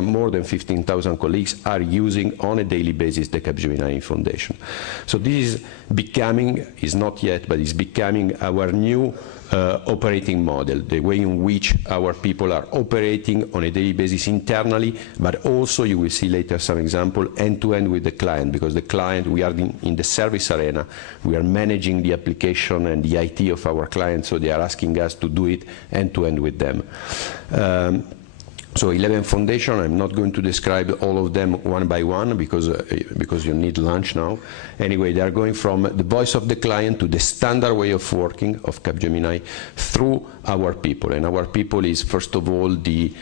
more than 15,000 colleagues are using on a daily basis the Capgemini Lean Foundation. So this is becoming, is not yet, but is becoming our new operating model, the way in which our people are operating on a daily basis internally, but also, you will see later some example, end-to-end with the client, because the client, we are in the service arena, we are managing the application and the IT of our clients, so they are asking us to do it end-to-end with them. So 11 foundation, I'm not going to describe all of them one by one because you need lunch now. Anyway, they are going from the voice of the client to the standard way of working of Capgemini through our people. And our people is, first of all, the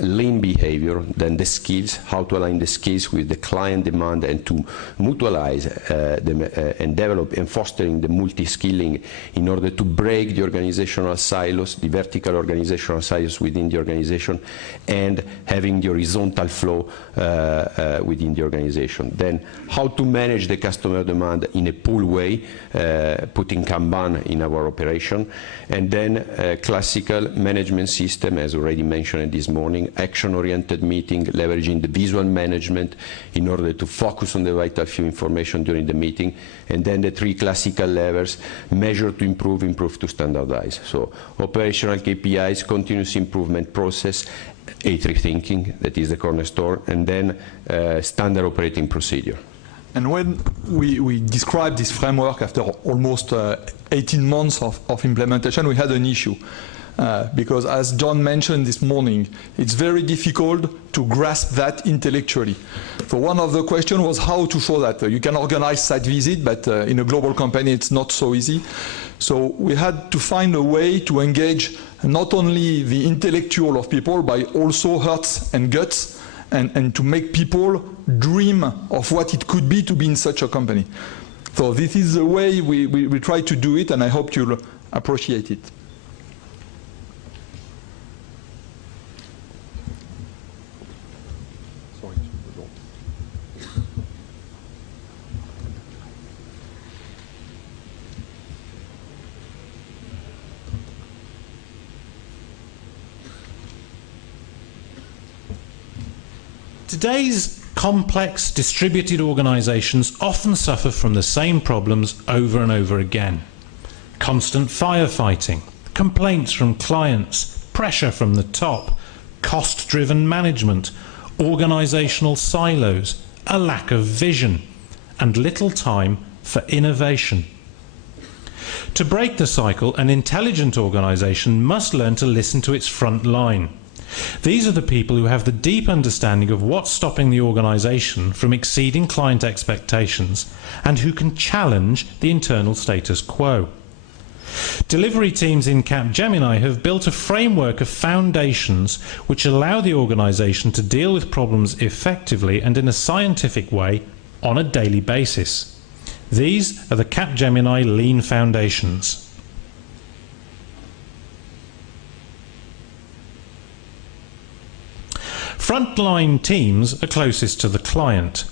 lean behavior, then the skills, how to align the skills with the client demand and to mutualize and develop and fostering the multi-skilling in order to break the organizational silos, the vertical organizational silos within the organization, and having the horizontal flow within the organization. Then how to manage the customer demand in a pool way, putting Kanban in our operation, and then classical management system, as already mentioned this morning, action-oriented meeting, leveraging the visual management in order to focus on the vital few information during the meeting, and then the 3 classical levers, measure to improve, improve to standardize. So operational KPIs, continuous improvement process, A3 thinking, that is the cornerstone, and then standard operating procedure. And when we described this framework after almost 18 months of implementation, we had an issue. Because as John mentioned this morning, it's very difficult to grasp that intellectually. So one of the questions was how to show that. You can organize site visit, but in a global company it's not so easy. So we had to find a way to engage not only the intellectual of people, but also hearts and guts, and to make people dream of what it could be to be in such a company. So this is the way we try to do it, and I hope you'll appreciate it. Today's complex, distributed organizations often suffer from the same problems over and over again. Constant firefighting, complaints from clients, pressure from the top, cost-driven management, organizational silos, a lack of vision, and little time for innovation. To break the cycle, an intelligent organization must learn to listen to its front line. These are the people who have the deep understanding of what's stopping the organization from exceeding client expectations and who can challenge the internal status quo. Delivery teams in Capgemini have built a framework of foundations which allow the organisation to deal with problems effectively and in a scientific way on a daily basis. These are the Capgemini Lean Foundations. Frontline teams are closest to the client.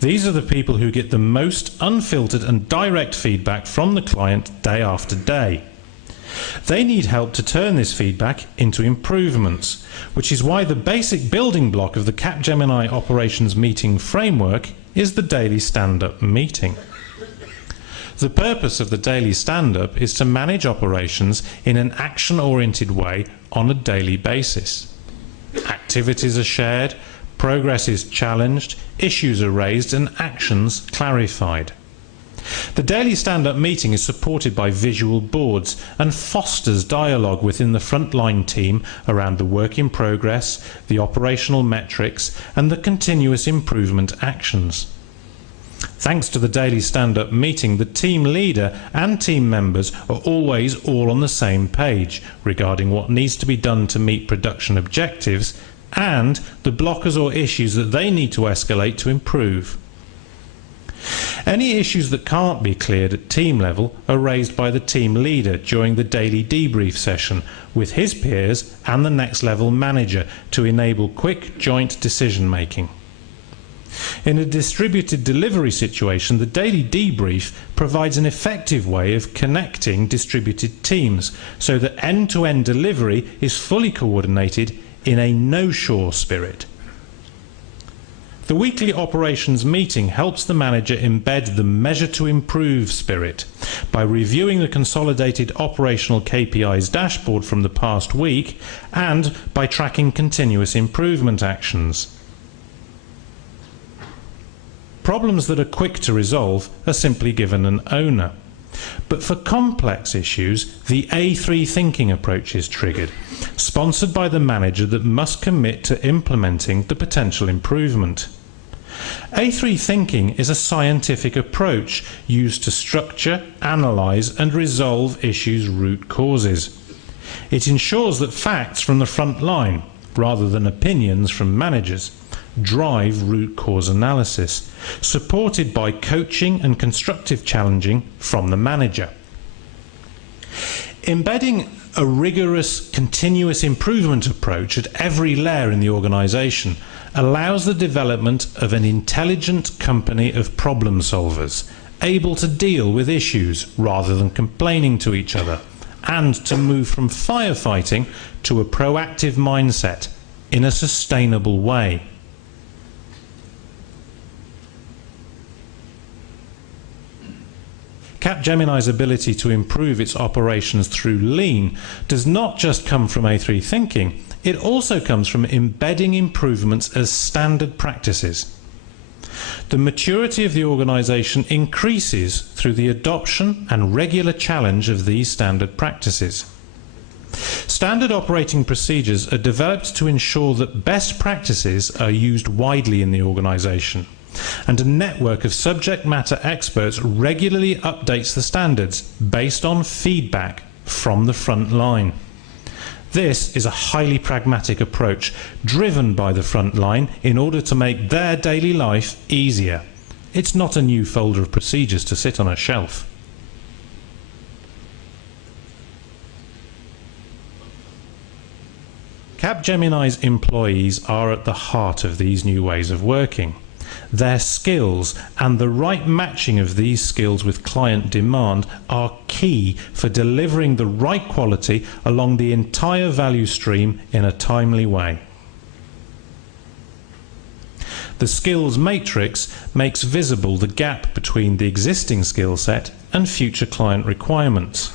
These are the people who get the most unfiltered and direct feedback from the client day after day. They need help to turn this feedback into improvements, which is why the basic building block of the Capgemini operations meeting framework is the daily stand-up meeting. The purpose of the daily stand-up is to manage operations in an action-oriented way on a daily basis. Activities are shared, progress is challenged, issues are raised and actions clarified. The daily stand-up meeting is supported by visual boards and fosters dialogue within the frontline team around the work in progress, the operational metrics and the continuous improvement actions. Thanks to the daily stand-up meeting, the team leader and team members are always all on the same page regarding what needs to be done to meet production objectives and the blockers or issues that they need to escalate to improve. Any issues that can't be cleared at team level are raised by the team leader during the daily debrief session with his peers and the next level manager to enable quick joint decision making. In a distributed delivery situation, the daily debrief provides an effective way of connecting distributed teams so that end-to-end delivery is fully coordinated in a no-shore spirit. The weekly operations meeting helps the manager embed the measure to improve spirit by reviewing the consolidated operational KPIs dashboard from the past week and by tracking continuous improvement actions. Problems that are quick to resolve are simply given an owner. But for complex issues, the A3 thinking approach is triggered, sponsored by the manager that must commit to implementing the potential improvement. A3 thinking is a scientific approach used to structure, analyse and resolve issues' root causes. It ensures that facts from the front line, rather than opinions from managers, drive root cause analysis, supported by coaching and constructive challenging from the manager. Embedding a rigorous continuous improvement approach at every layer in the organisation allows the development of an intelligent company of problem solvers, able to deal with issues rather than complaining to each other, and to move from firefighting to a proactive mindset in a sustainable way. Capgemini's ability to improve its operations through lean does not just come from A3 thinking, it also comes from embedding improvements as standard practices. The maturity of the organisation increases through the adoption and regular challenge of these standard practices. Standard operating procedures are developed to ensure that best practices are used widely in the organisation, and a network of subject matter experts regularly updates the standards based on feedback from the front line. This is a highly pragmatic approach driven by the front line in order to make their daily life easier. It's not a new folder of procedures to sit on a shelf. Capgemini's employees are at the heart of these new ways of working. Their skills and the right matching of these skills with client demand are key for delivering the right quality along the entire value stream in a timely way. The skills matrix makes visible the gap between the existing skill set and future client requirements.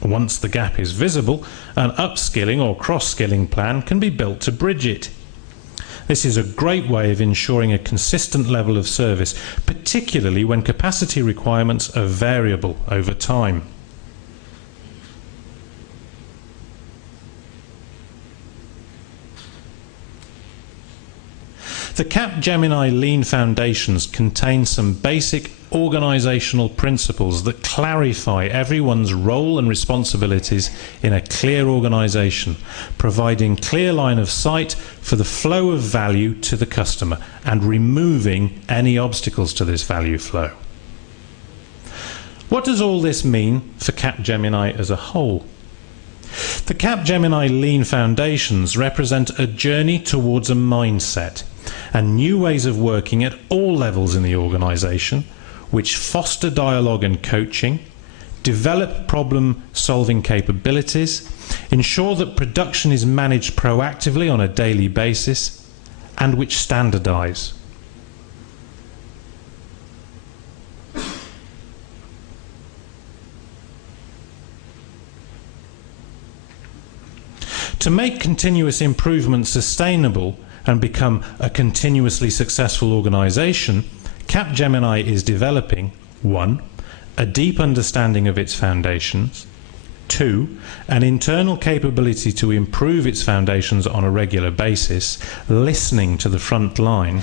Once the gap is visible, an upskilling or cross-skilling plan can be built to bridge it. This is a great way of ensuring a consistent level of service, particularly when capacity requirements are variable over time. The Capgemini Lean Foundations contain some basic organizational principles that clarify everyone's role and responsibilities in a clear organization, providing clear line of sight for the flow of value to the customer and removing any obstacles to this value flow. What does all this mean for Capgemini as a whole? The Capgemini Lean Foundations represent a journey towards a mindset and new ways of working at all levels in the organization, which foster dialogue and coaching, develop problem-solving capabilities, ensure that production is managed proactively on a daily basis, and which standardize. To make continuous improvement sustainable and become a continuously successful organization, Capgemini is developing 1. A deep understanding of its foundations, 2. An internal capability to improve its foundations on a regular basis, listening to the front line,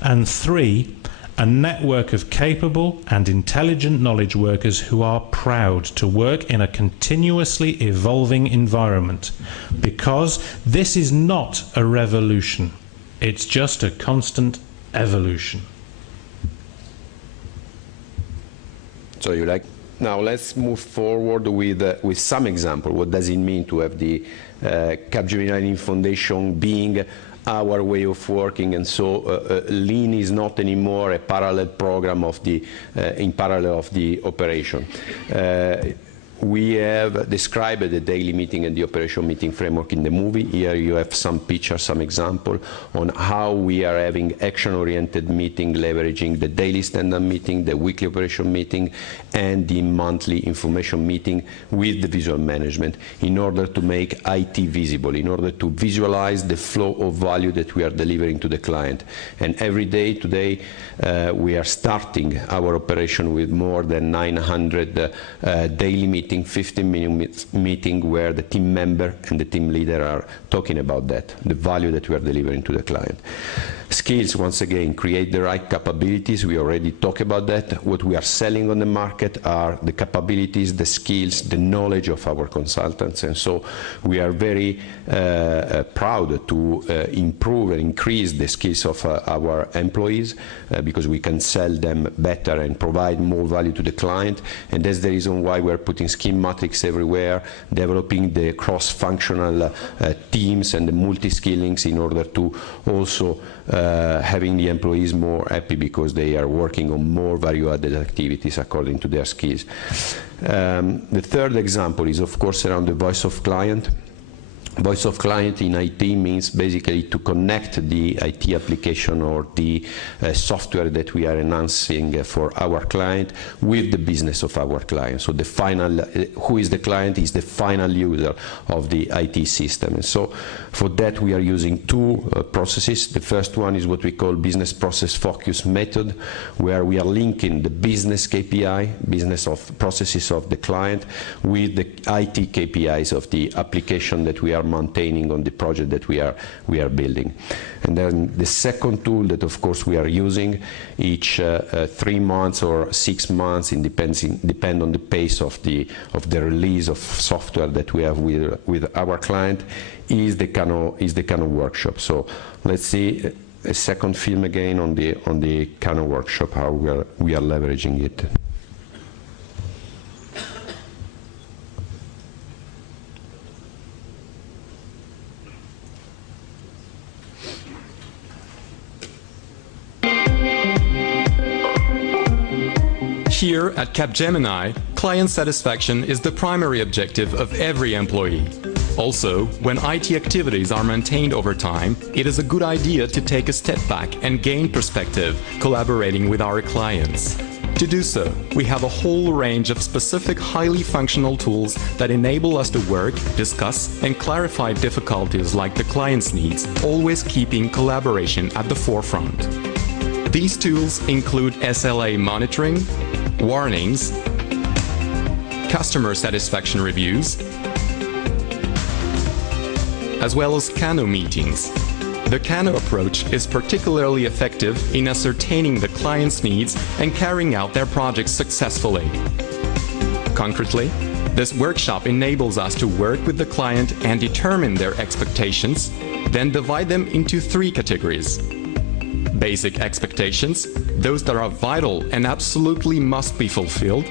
and 3. A network of capable and intelligent knowledge workers who are proud to work in a continuously evolving environment, because this is not a revolution, it's just a constant evolution. So you like? Now let's move forward with some example. What does it mean to have the Capgemini Lean Foundation being our way of working, and so Lean is not anymore a parallel program of the in parallel of the operation. We have described the daily meeting and the operation meeting framework in the movie. Here you have some pictures, some example on how we are having action-oriented meeting, leveraging the daily stand-up meeting, the weekly operation meeting, and the monthly information meeting with the visual management in order to make IT visible, in order to visualize the flow of value that we are delivering to the client. And every day today we are starting our operation with more than 900 daily meetings, 15-minute meeting where the team member and the team leader are talking about that, the value that we are delivering to the client. Skills, once again, create the right capabilities. We already talked about that. What we are selling on the market are the capabilities, the skills, the knowledge of our consultants, and so we are very proud to improve and increase the skills of our employees because we can sell them better and provide more value to the client, and that's the reason why we're putting skill matrix everywhere, developing the cross-functional teams and the multi-skillings in order to also having the employees more happy because they are working on more value-added activities according to their skills. The third example is, of course, around the voice of client. Voice of client in IT means basically to connect the IT application or the software that we are enhancing for our client with the business of our client. So the final, who is the client is the final user of the IT system. And so for that we are using two processes. The first one is what we call business process focus method, where we are linking the business KPI, business of processes of the client, with the IT KPIs of the application that we are maintaining on the project that we are building. And then the second tool that of course we are using each 3 months or 6 months, it depend on the pace of the release of software that we have with our client, is the Kano workshop. So let's see a second film again on the Kano workshop, how we are leveraging it. Here at Capgemini, client satisfaction is the primary objective of every employee. Also, when IT activities are maintained over time, it is a good idea to take a step back and gain perspective, collaborating with our clients. To do so, we have a whole range of specific highly functional tools that enable us to work, discuss, and clarify difficulties like the client's needs, always keeping collaboration at the forefront. These tools include SLA monitoring, warnings, customer satisfaction reviews, as well as Kano meetings. The Kano approach is particularly effective in ascertaining the client's needs and carrying out their projects successfully. Concretely, this workshop enables us to work with the client and determine their expectations, then divide them into 3 categories. Basic expectations, those that are vital and absolutely must be fulfilled.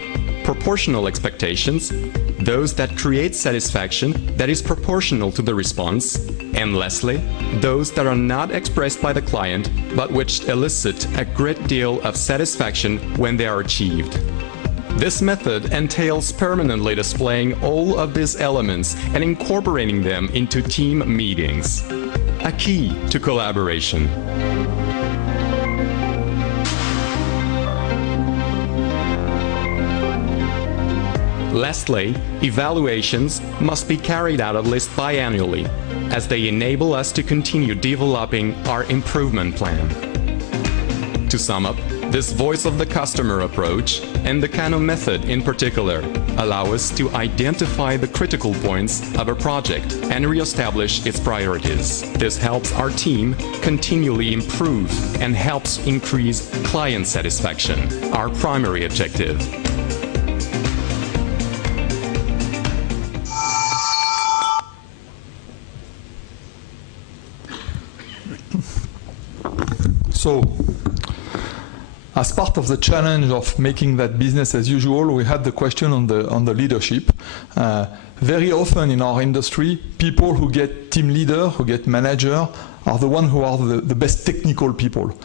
Proportional expectations, those that create satisfaction that is proportional to the response. And lastly, those that are not expressed by the client, but which elicit a great deal of satisfaction when they are achieved. This method entails permanently displaying all of these elements and incorporating them into team meetings. A key to collaboration. Lastly, evaluations must be carried out at least biannually, as they enable us to continue developing our improvement plan. To sum up, this voice of the customer approach, and the Kano method in particular, allow us to identify the critical points of a project and re-establish its priorities. This helps our team continually improve and helps increase client satisfaction, our primary objective. So, as part of the challenge of making that business as usual, we had the question on the leadership. Very often in our industry, people who get team leader, who get manager, are the ones who are the best technical people.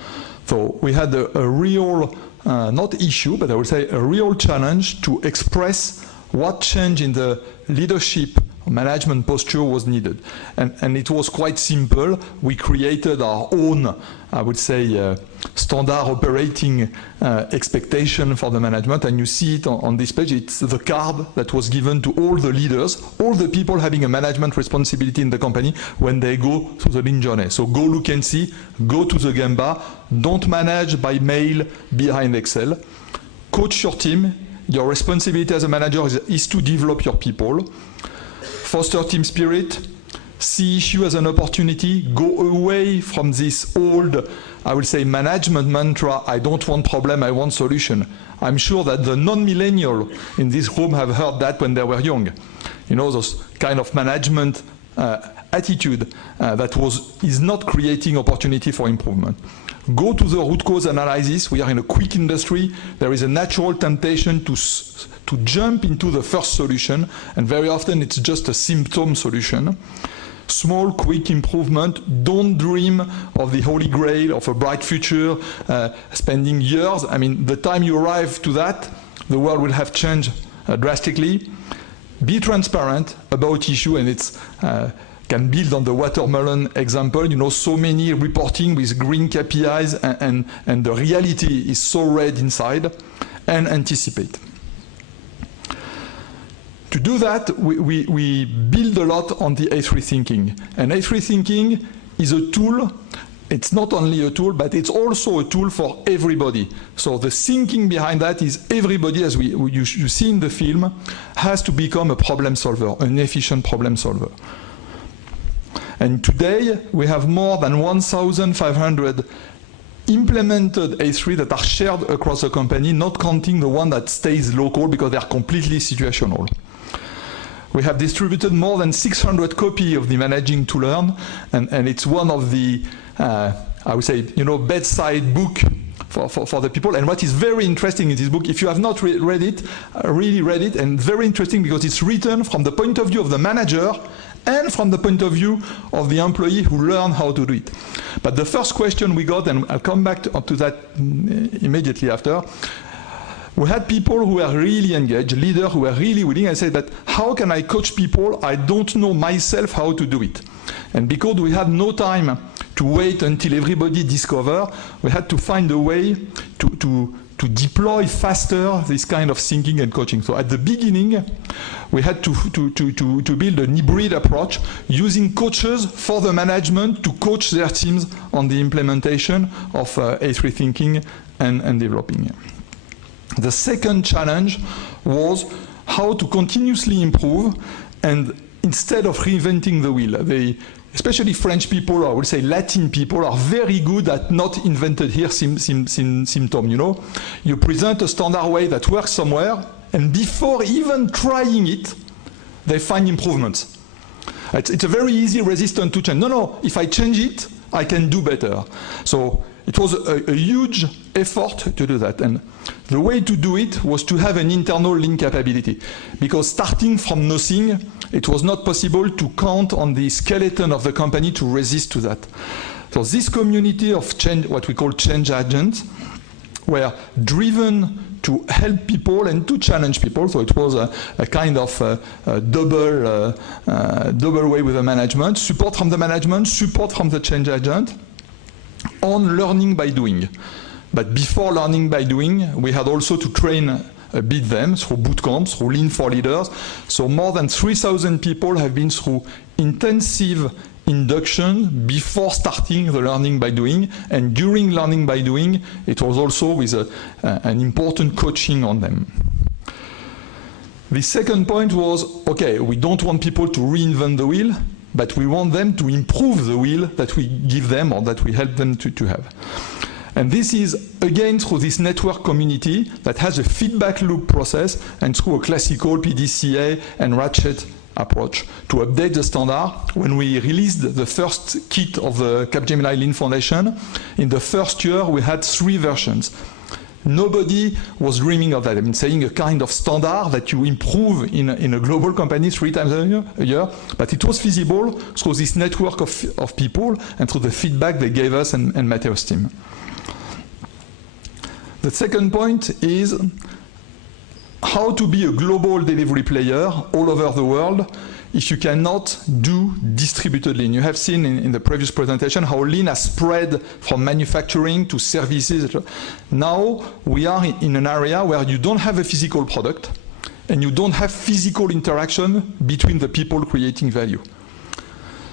So we had a real, not issue, but I would say a real challenge to express what change in the leadership management posture was needed. And it was quite simple. We created our own, I would say, standard operating expectation for the management. And you see it on this page. It's the card that was given to all the leaders, all the people having a management responsibility in the company when they go to the lean journey. So go look and see, go to the Gemba, don't manage by mail behind Excel. Coach your team. Your responsibility as a manager is to develop your people. Foster team spirit, see issue as an opportunity, go away from this old, I would say, management mantra, I don't want problem, I want solution. I'm sure that the non-millennial in this room have heard that when they were young. You know, those kind of management attitude that is not creating opportunity for improvement. Go to the root cause analysis. We are in a quick industry. There is a natural temptation to jump into the first solution, and very often it's just a symptom solution. Small, quick improvement. Don't dream of the holy grail of a bright future, spending years. I mean, the time you arrive to that, the world will have changed drastically. Be transparent about issue, and it's can build on the watermelon example. You know, so many reporting with green KPIs, and the reality is so red inside, and anticipate. To do that, we build a lot on the A3 thinking. And A3 thinking is a tool. It's not only a tool, but it's also a tool for everybody. So the thinking behind that is everybody, as you see in the film, has to become a problem solver, an efficient problem solver. And today, we have more than 1,500 implemented A3 that are shared across the company, not counting the one that stays local because they are completely situational. We have distributed more than 600 copies of the Managing to Learn, and it's one of the, I would say, you know, bedside book for the people. And what is very interesting in this book, if you have not read it, really read it, and very interesting because it's written from the point of view of the manager and from the point of view of the employee who learn how to do it. But the first question we got, and I'll come back to that immediately after, we had people who were really engaged, leaders who were really willing. I said, but how can I coach people? I don't know myself how to do it. And because we had no time to wait until everybody discover, we had to find a way to deploy faster this kind of thinking and coaching. So at the beginning, we had to build an hybrid approach using coaches for the management to coach their teams on the implementation of A3 thinking and developing. The second challenge was how to continuously improve, and instead of reinventing the wheel. especially French people, or I would say Latin people, are very good at not invented here symptom, you know. You present a standard way that works somewhere, and before even trying it, they find improvements. It's a very easy resistance to change. No, if I change it, I can do better. So it was a huge effort to do that. And the way to do it was to have an internal lean capability. Because starting from nothing, it was not possible to count on the skeleton of the company to resist to that. So this community of change, what we call change agents, were driven to help people and to challenge people. So it was a kind of double way with the management, support from the management, support from the change agent, on learning by doing. But before learning by doing, we had also to train a bit them through boot camps, through Lean for Leaders. So more than 3,000 people have been through intensive induction before starting the learning by doing, and during learning by doing, it was also with an important coaching on them. The second point was, okay, we don't want people to reinvent the wheel, but we want them to improve the wheel that we give them or that we help them to have. And this is, again, through this network community that has a feedback loop process and through a classical PDCA and ratchet approach to update the standard. When we released the first kit of the Capgemini Lean Foundation, in the first year we had 3 versions. Nobody was dreaming of that. I mean, saying a kind of standard that you improve in a global company 3 times a year, but it was feasible through this network of people and through the feedback they gave us and Matteo's team. The second point is how to be a global delivery player all over the world if you cannot do distributed lean. You have seen in the previous presentation how lean has spread from manufacturing to services. Now we are in an area where you don't have a physical product and you don't have physical interaction between the people creating value.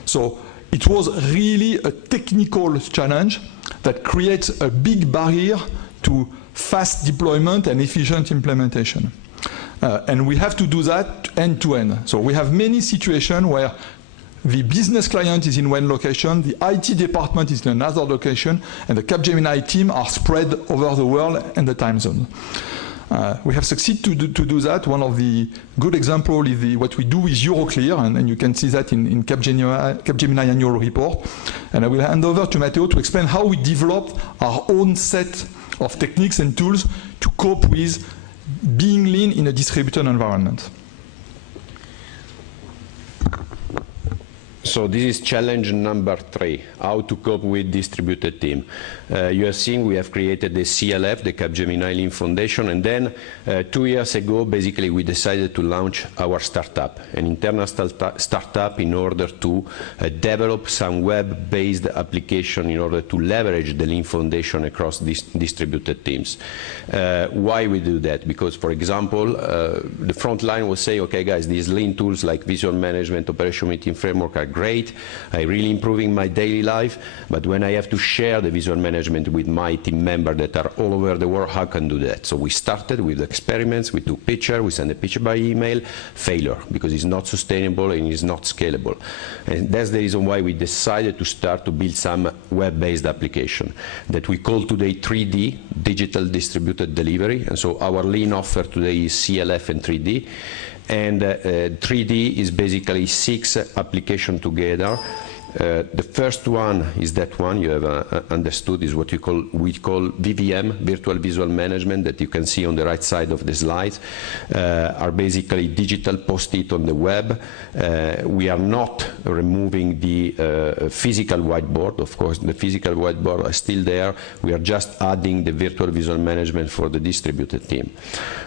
So it was really a technical challenge that creates a big barrier to fast deployment and efficient implementation. And we have to do that end to end. So we have many situations where the business client is in one location, the IT department is in another location, and the Capgemini team are spread over the world and the time zone. We have succeeded to do that. One of the good examples is what we do with Euroclear, and you can see that in Capgemini annual report. And I will hand over to Matteo to explain how we developed our own set of techniques and tools to cope with being lean in a distributed environment. So this is challenge number 3, how to cope with distributed team. You have seen we have created the CLF, the Capgemini Lean Foundation, and then 2 years ago, basically, we decided to launch our startup, an internal startup in order to develop some web-based application in order to leverage the Lean Foundation across distributed teams. Why we do that? Because, for example, the front line will say, okay, guys, these Lean tools like visual management, operation meeting framework are great, I'm really improving my daily life, but when I have to share the visual management with my team members that are all over the world, how can I do that? So we started with experiments, we took picture, we sent a picture by email, failure, because it's not sustainable and it's not scalable. And that's the reason why we decided to start to build some web-based application that we call today 3D, Digital Distributed Delivery, and so our Lean offer today is CLF and 3D. And 3D is basically 6 applications together. The first one is that one you have understood is what we call VVM, Virtual Visual Management, that you can see on the right side of the slide, are basically digital post-it on the web. We are not removing the physical whiteboard. Of course, the physical whiteboard is still there. We are just adding the Virtual Visual Management for the distributed team.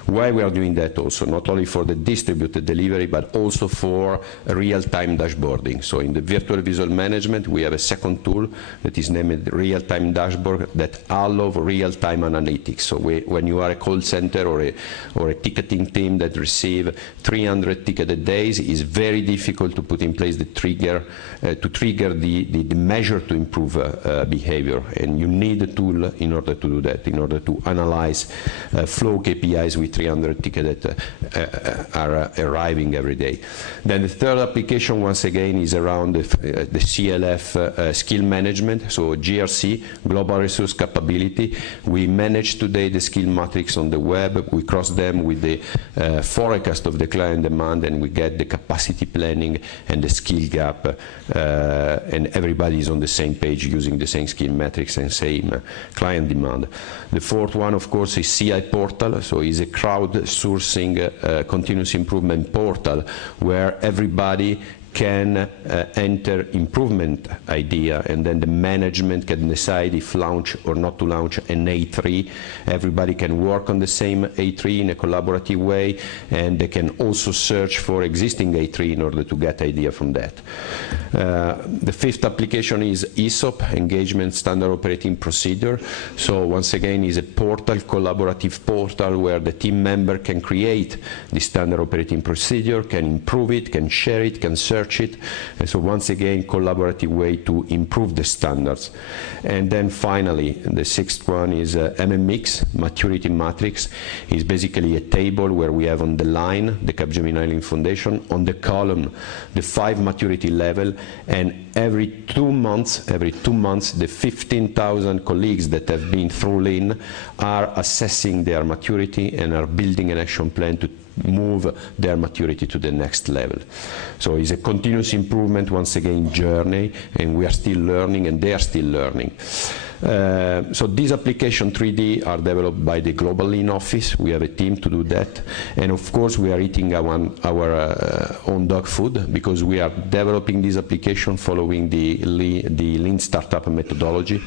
Why we are doing that also? Not only for the distributed delivery, but also for real-time dashboarding. So in the Virtual Visual Management, we have a second tool that is named Real-Time Dashboard that allows real-time analytics. So when you are a call center or a ticketing team that receive 300 tickets a day, it's very difficult to put in place the trigger, to trigger the measure to improve behavior. And you need a tool in order to do that, in order to analyze flow KPIs with 300 tickets that are arriving every day. Then the third application, once again, is around the CLF skill management, so GRC, Global Resource Capability. We manage today the skill matrix on the web. We cross them with the forecast of the client demand, and we get the capacity planning and the skill gap, and everybody is on the same page using the same skill metrics and same client demand. The fourth one, of course, is CI portal, so it's a crowdsourcing continuous improvement portal where everybody can enter improvement idea, and then the management can decide if launch or not to launch an A3. Everybody can work on the same A3 in a collaborative way, and they can also search for existing A3 in order to get idea from that. The fifth application is ESOP, Engagement Standard Operating Procedure. So once again, is a portal, collaborative portal, where the team member can create the standard operating procedure, can improve it, can share it, can search it. And so once again, collaborative way to improve the standards. And then finally, the sixth one is MMX, Maturity Matrix. It's basically a table where we have on the line the Capgemini Lean Foundation, on the column the 5 maturity level, and every 2 months, the 15,000 colleagues that have been through Lean are assessing their maturity and are building an action plan to move their maturity to the next level. So it's a continuous improvement, once again, journey, and we are still learning, and they are still learning. So these applications 3D are developed by the Global Lean Office. We have a team to do that. And of course, we are eating our own dog food, because we are developing this application following the Lean Startup methodology.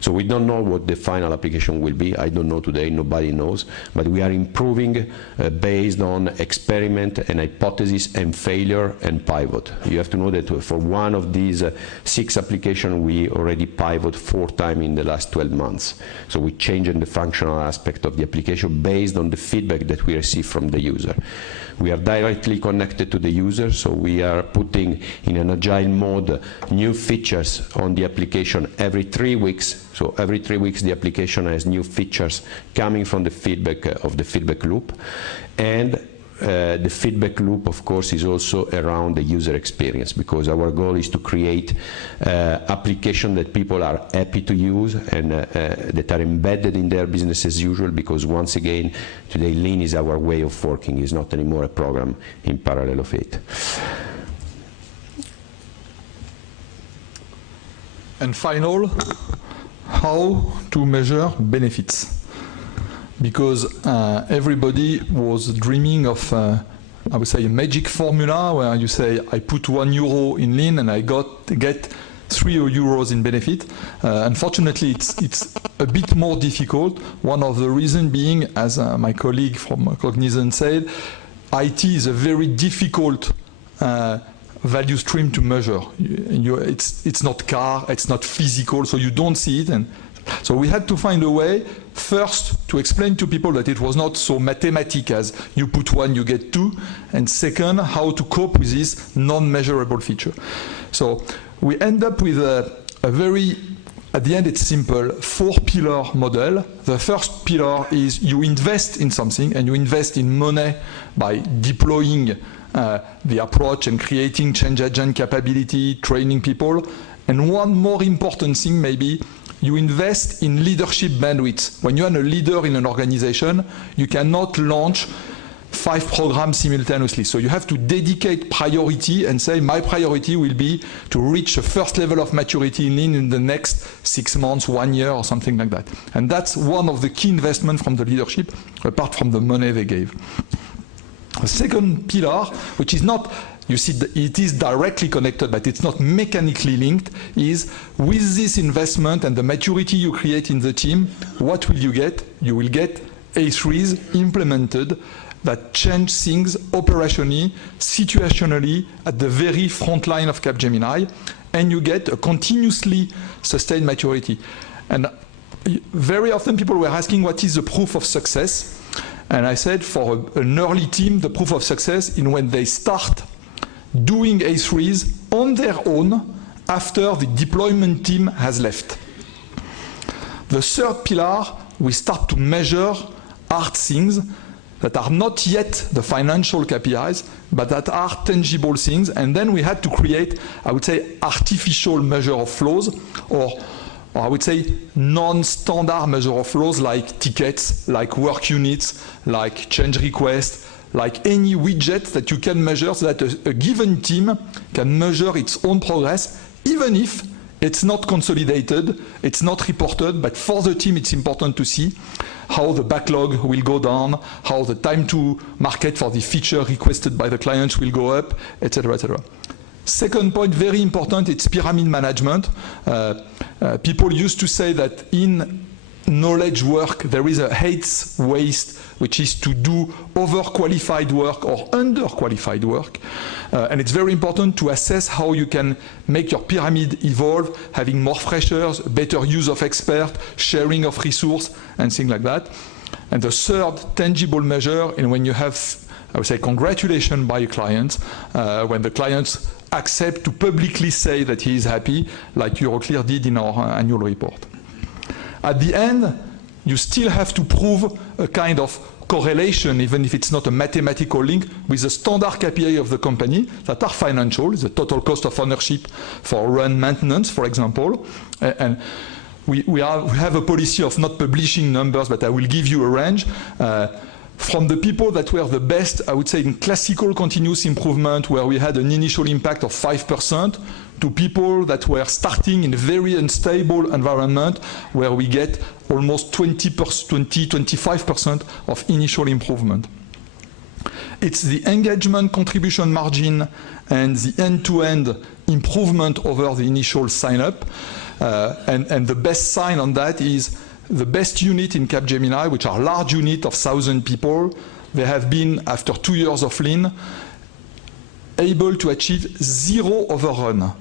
So we don't know what the final application will be. I don't know today, nobody knows. But we are improving based on experiment and hypothesis and failure and pivot. You have to know that for one of these 6 applications, we already pivot 4 times in the last 12 months. So we changed the functional aspect of the application based on the feedback that we receive from the user. We are directly connected to the user, so we are putting in an agile mode new features on the application every 3 weeks. So every 3 weeks the application has new features coming from the feedback of the feedback loop. And the feedback loop, of course, is also around the user experience, because our goal is to create applications that people are happy to use and that are embedded in their business as usual, because once again, today Lean is our way of working. It's not anymore a program in parallel of it. And final, how to measure benefits. Because everybody was dreaming of, I would say, a magic formula where you say, I put €1 in Lean and I get €3 in benefit. Unfortunately, it's a bit more difficult. One of the reasons being, as my colleague from Cognizant said, IT is a very difficult value stream to measure. It's not car, it's not physical, so you don't see it. And so we had to find a way, first, to explain to people that it was not so mathematical as you put 1, you get 2, and second, how to cope with this non-measurable feature. So we end up with a very, at the end it's simple, 4-pillar model. The first pillar is you invest in something, and you invest in money by deploying the approach and creating change agent capability, training people. And one more important thing maybe, you invest in leadership bandwidth. When you are a leader in an organization, you cannot launch 5 programs simultaneously. So you have to dedicate priority and say, my priority will be to reach the first level of maturity in Lean in the next 6 months, 1 year, or something like that. And that's one of the key investments from the leadership, apart from the money they gave. The second pillar, which is not, you see, it is directly connected, but it's not mechanically linked, is with this investment and the maturity you create in the team, what will you get? You will get A3s implemented that change things operationally, situationally, at the very front line of Capgemini, and you get a continuously sustained maturity. And very often people were asking, what is the proof of success? And I said, for an early team, the proof of success is when they start doing A3s on their own after the deployment team has left. The third pillar, we start to measure hard things, that are not yet the financial KPIs, but that are tangible things. And then we had to create, I would say, artificial measure of flows, or I would say non-standard measure of flows like tickets, like work units, like change requests, like any widget that you can measure so that a given team can measure its own progress, even if it's not consolidated, it's not reported, but for the team it's important to see how the backlog will go down, how the time to market for the feature requested by the clients will go up, etc., etc. Second point, very important, it's pyramid management. People used to say that in knowledge work there is a hates waste, which is to do overqualified work or underqualified work. And it's very important to assess how you can make your pyramid evolve, having more freshers, better use of experts, sharing of resource, and things like that. And the third tangible measure, and when you have, I would say, congratulations by a client, when the clients accept to publicly say that he is happy, like Euroclear did in our annual report. At the end, you still have to prove a kind of correlation, even if it's not a mathematical link, with the standard KPI of the company that are financial, the total cost of ownership for run maintenance, for example. And we have a policy of not publishing numbers, but I will give you a range. From the people that were the best, I would say, in classical continuous improvement, where we had an initial impact of 5%, to people that were starting in a very unstable environment, where we get almost 25% of initial improvement. It's the engagement contribution margin and the end-to-end improvement over the initial sign-up. And the best sign on that is the best unit in Capgemini, which are large unit of 1,000 people. They have been, after 2 years of lean, able to achieve 0 overrun.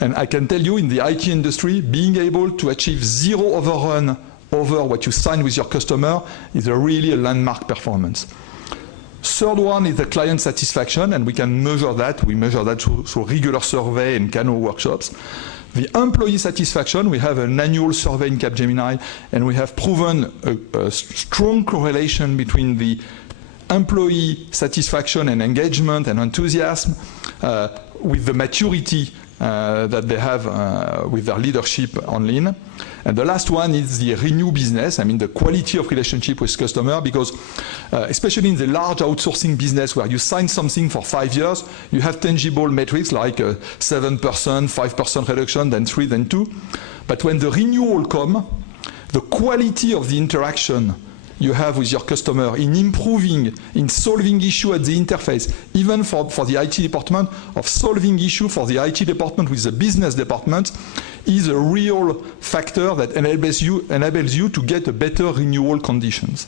And I can tell you, in the IT industry, being able to achieve 0 overrun over what you sign with your customer is really a landmark performance. Third one is the client satisfaction, and we can measure that. We measure that through regular survey and Kano workshops. The employee satisfaction, we have an annual survey in Capgemini, and we have proven a strong correlation between the employee satisfaction and engagement and enthusiasm with the maturity that they have with their leadership on lean. And the last one is the renew business, I mean the quality of relationship with customer, because especially in the large outsourcing business where you sign something for 5 years, you have tangible metrics like 7%, 5% reduction, then 3, then 2. But when the renewal comes, the quality of the interaction you have with your customer in improving, in solving issue at the interface, even for the IT department, of solving issue for the IT department with the business department, is a real factor that enables you to get a better renewal conditions.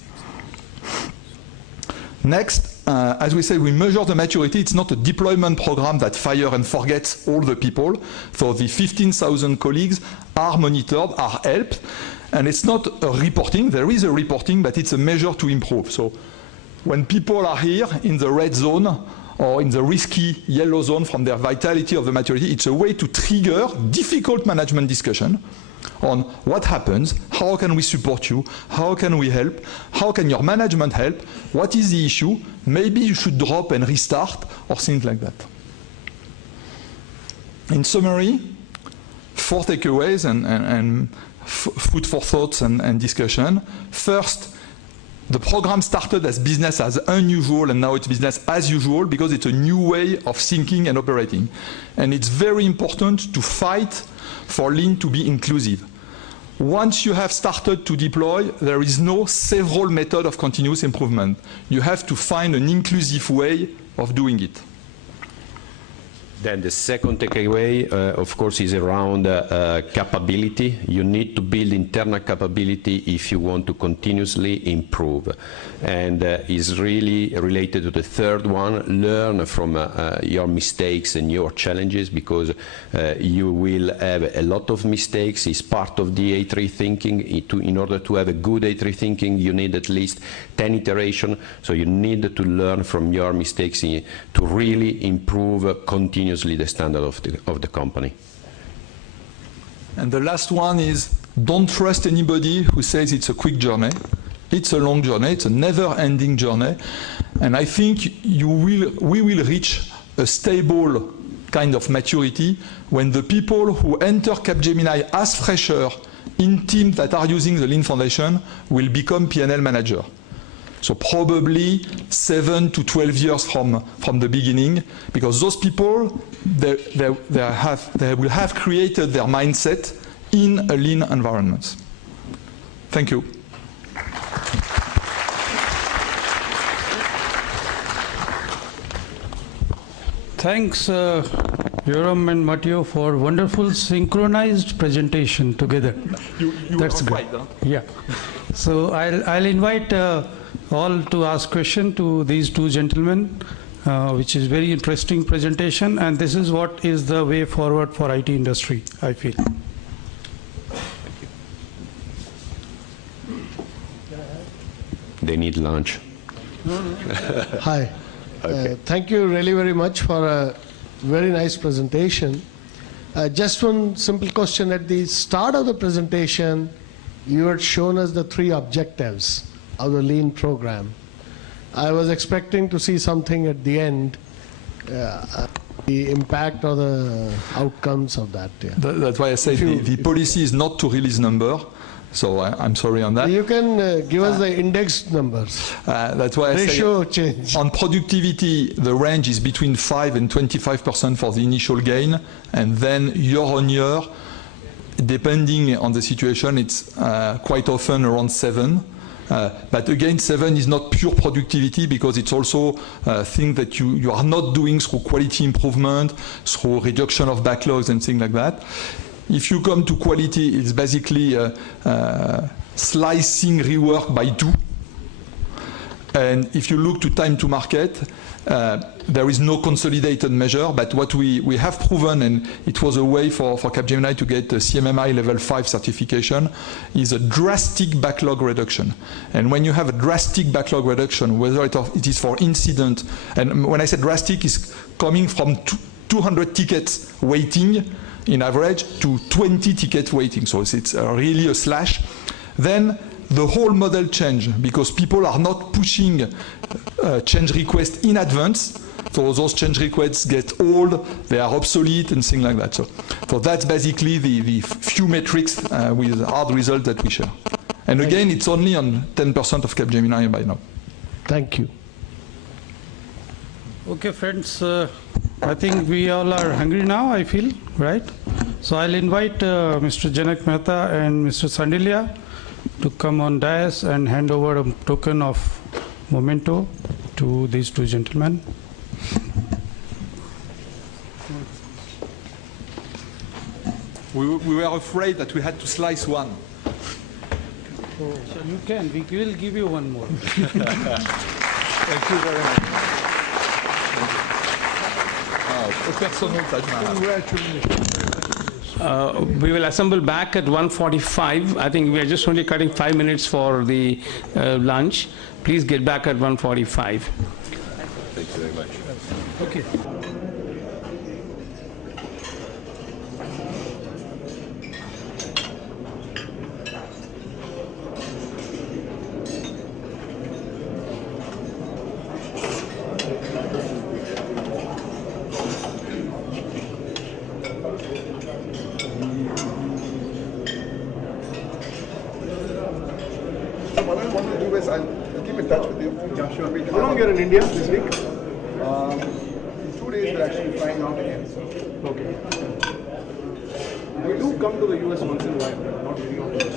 Next, as we said, we measure the maturity. It's not a deployment program that fire and forgets all the people. So the 15,000 colleagues are monitored, are helped. And it's not a reporting. There is a reporting, but it's a measure to improve. So when people are here in the red zone or in the risky yellow zone from their vitality of the maturity, it's a way to trigger difficult management discussion on what happens, how can we support you, how can we help, how can your management help, what is the issue, maybe you should drop and restart, or things like that. In summary, 4 takeaways and food for thoughts and discussion. First, the program started as business as unusual, and now it's business as usual because it's a new way of thinking and operating. And it's very important to fight for lean to be inclusive. Once you have started to deploy, there is no several method of continuous improvement. You have to find an inclusive way of doing it. Then the second takeaway, of course, is around capability. You need to build internal capability if you want to continuously improve. And is really related to the third one, learn from your mistakes and your challenges, because you will have a lot of mistakes. It's part of the A3 thinking. In order to have a good A3 thinking, you need at least 10 iterations. So you need to learn from your mistakes to really improve continuously the standard of the company. And the last one is, don't trust anybody who says it's a quick journey. It's a long journey. It's a never-ending journey. And I think we will reach a stable kind of maturity when the people who enter Capgemini as fresher in teams that are using the Lean Foundation will become P&L manager. So probably 7 to 12 years from the beginning, because those people, they will have created their mindset in a lean environment. Thank you. Thanks, Yoram and Matteo, for wonderful synchronized presentation together. You That's were great. right, huh? Yeah. So I'll invite all to ask question to these two gentlemen, which is very interesting presentation, and this is what is the way forward for IT industry, I feel. They need lunch. Hi. Okay. Thank you really very much for a very nice presentation. Just one simple question. At the start of the presentation, you had shown us the 3 objectives of the Lean program. I was expecting to see something at the end, the impact or the outcomes of that. Yeah. That's why I say the policy is not to release number. So I'm sorry on that. You can give us the index numbers. That's why I Ratio say change. on productivity, the range is between 5 and 25% for the initial gain, and then year on year, depending on the situation, it's quite often around 7. But again, 7 is not pure productivity, because it's also things that you are not doing through quality improvement, through reduction of backlogs and things like that. If you come to quality, it's basically slicing rework by 2. And if you look to time to market, there is no consolidated measure, but what we have proven, and it was a way for Capgemini to get a CMMI level 5 certification, is a drastic backlog reduction. And when you have a drastic backlog reduction, whether it is for incident, and when I say drastic, is coming from 200 tickets waiting in average to 20 tickets waiting. So it's really a slash. Then the whole model change, because people are not pushing change requests in advance. So those change requests get old, they are obsolete and things like that. So that's basically the few metrics with hard results that we share. And again, it's only on 10% of Capgemini by now. Thank you. Okay, friends, I think we all are hungry now, I feel, right? So I'll invite Mr. Janak Mehta and Mr. Sandilia to come on dais and hand over a token of memento to these two gentlemen. We were afraid that we had to slice one. So you can, we will give you one more. Thank you very much. We will assemble back at 1:45. I think we are just only cutting 5 minutes for the lunch. Please get back at 1:45. Thank you very much. Okay. I'll keep in touch with you. Yeah, sure. How long you're in India this week? 2 days, we're actually flying out again. Okay. We do come to the US once in a while, but not very often.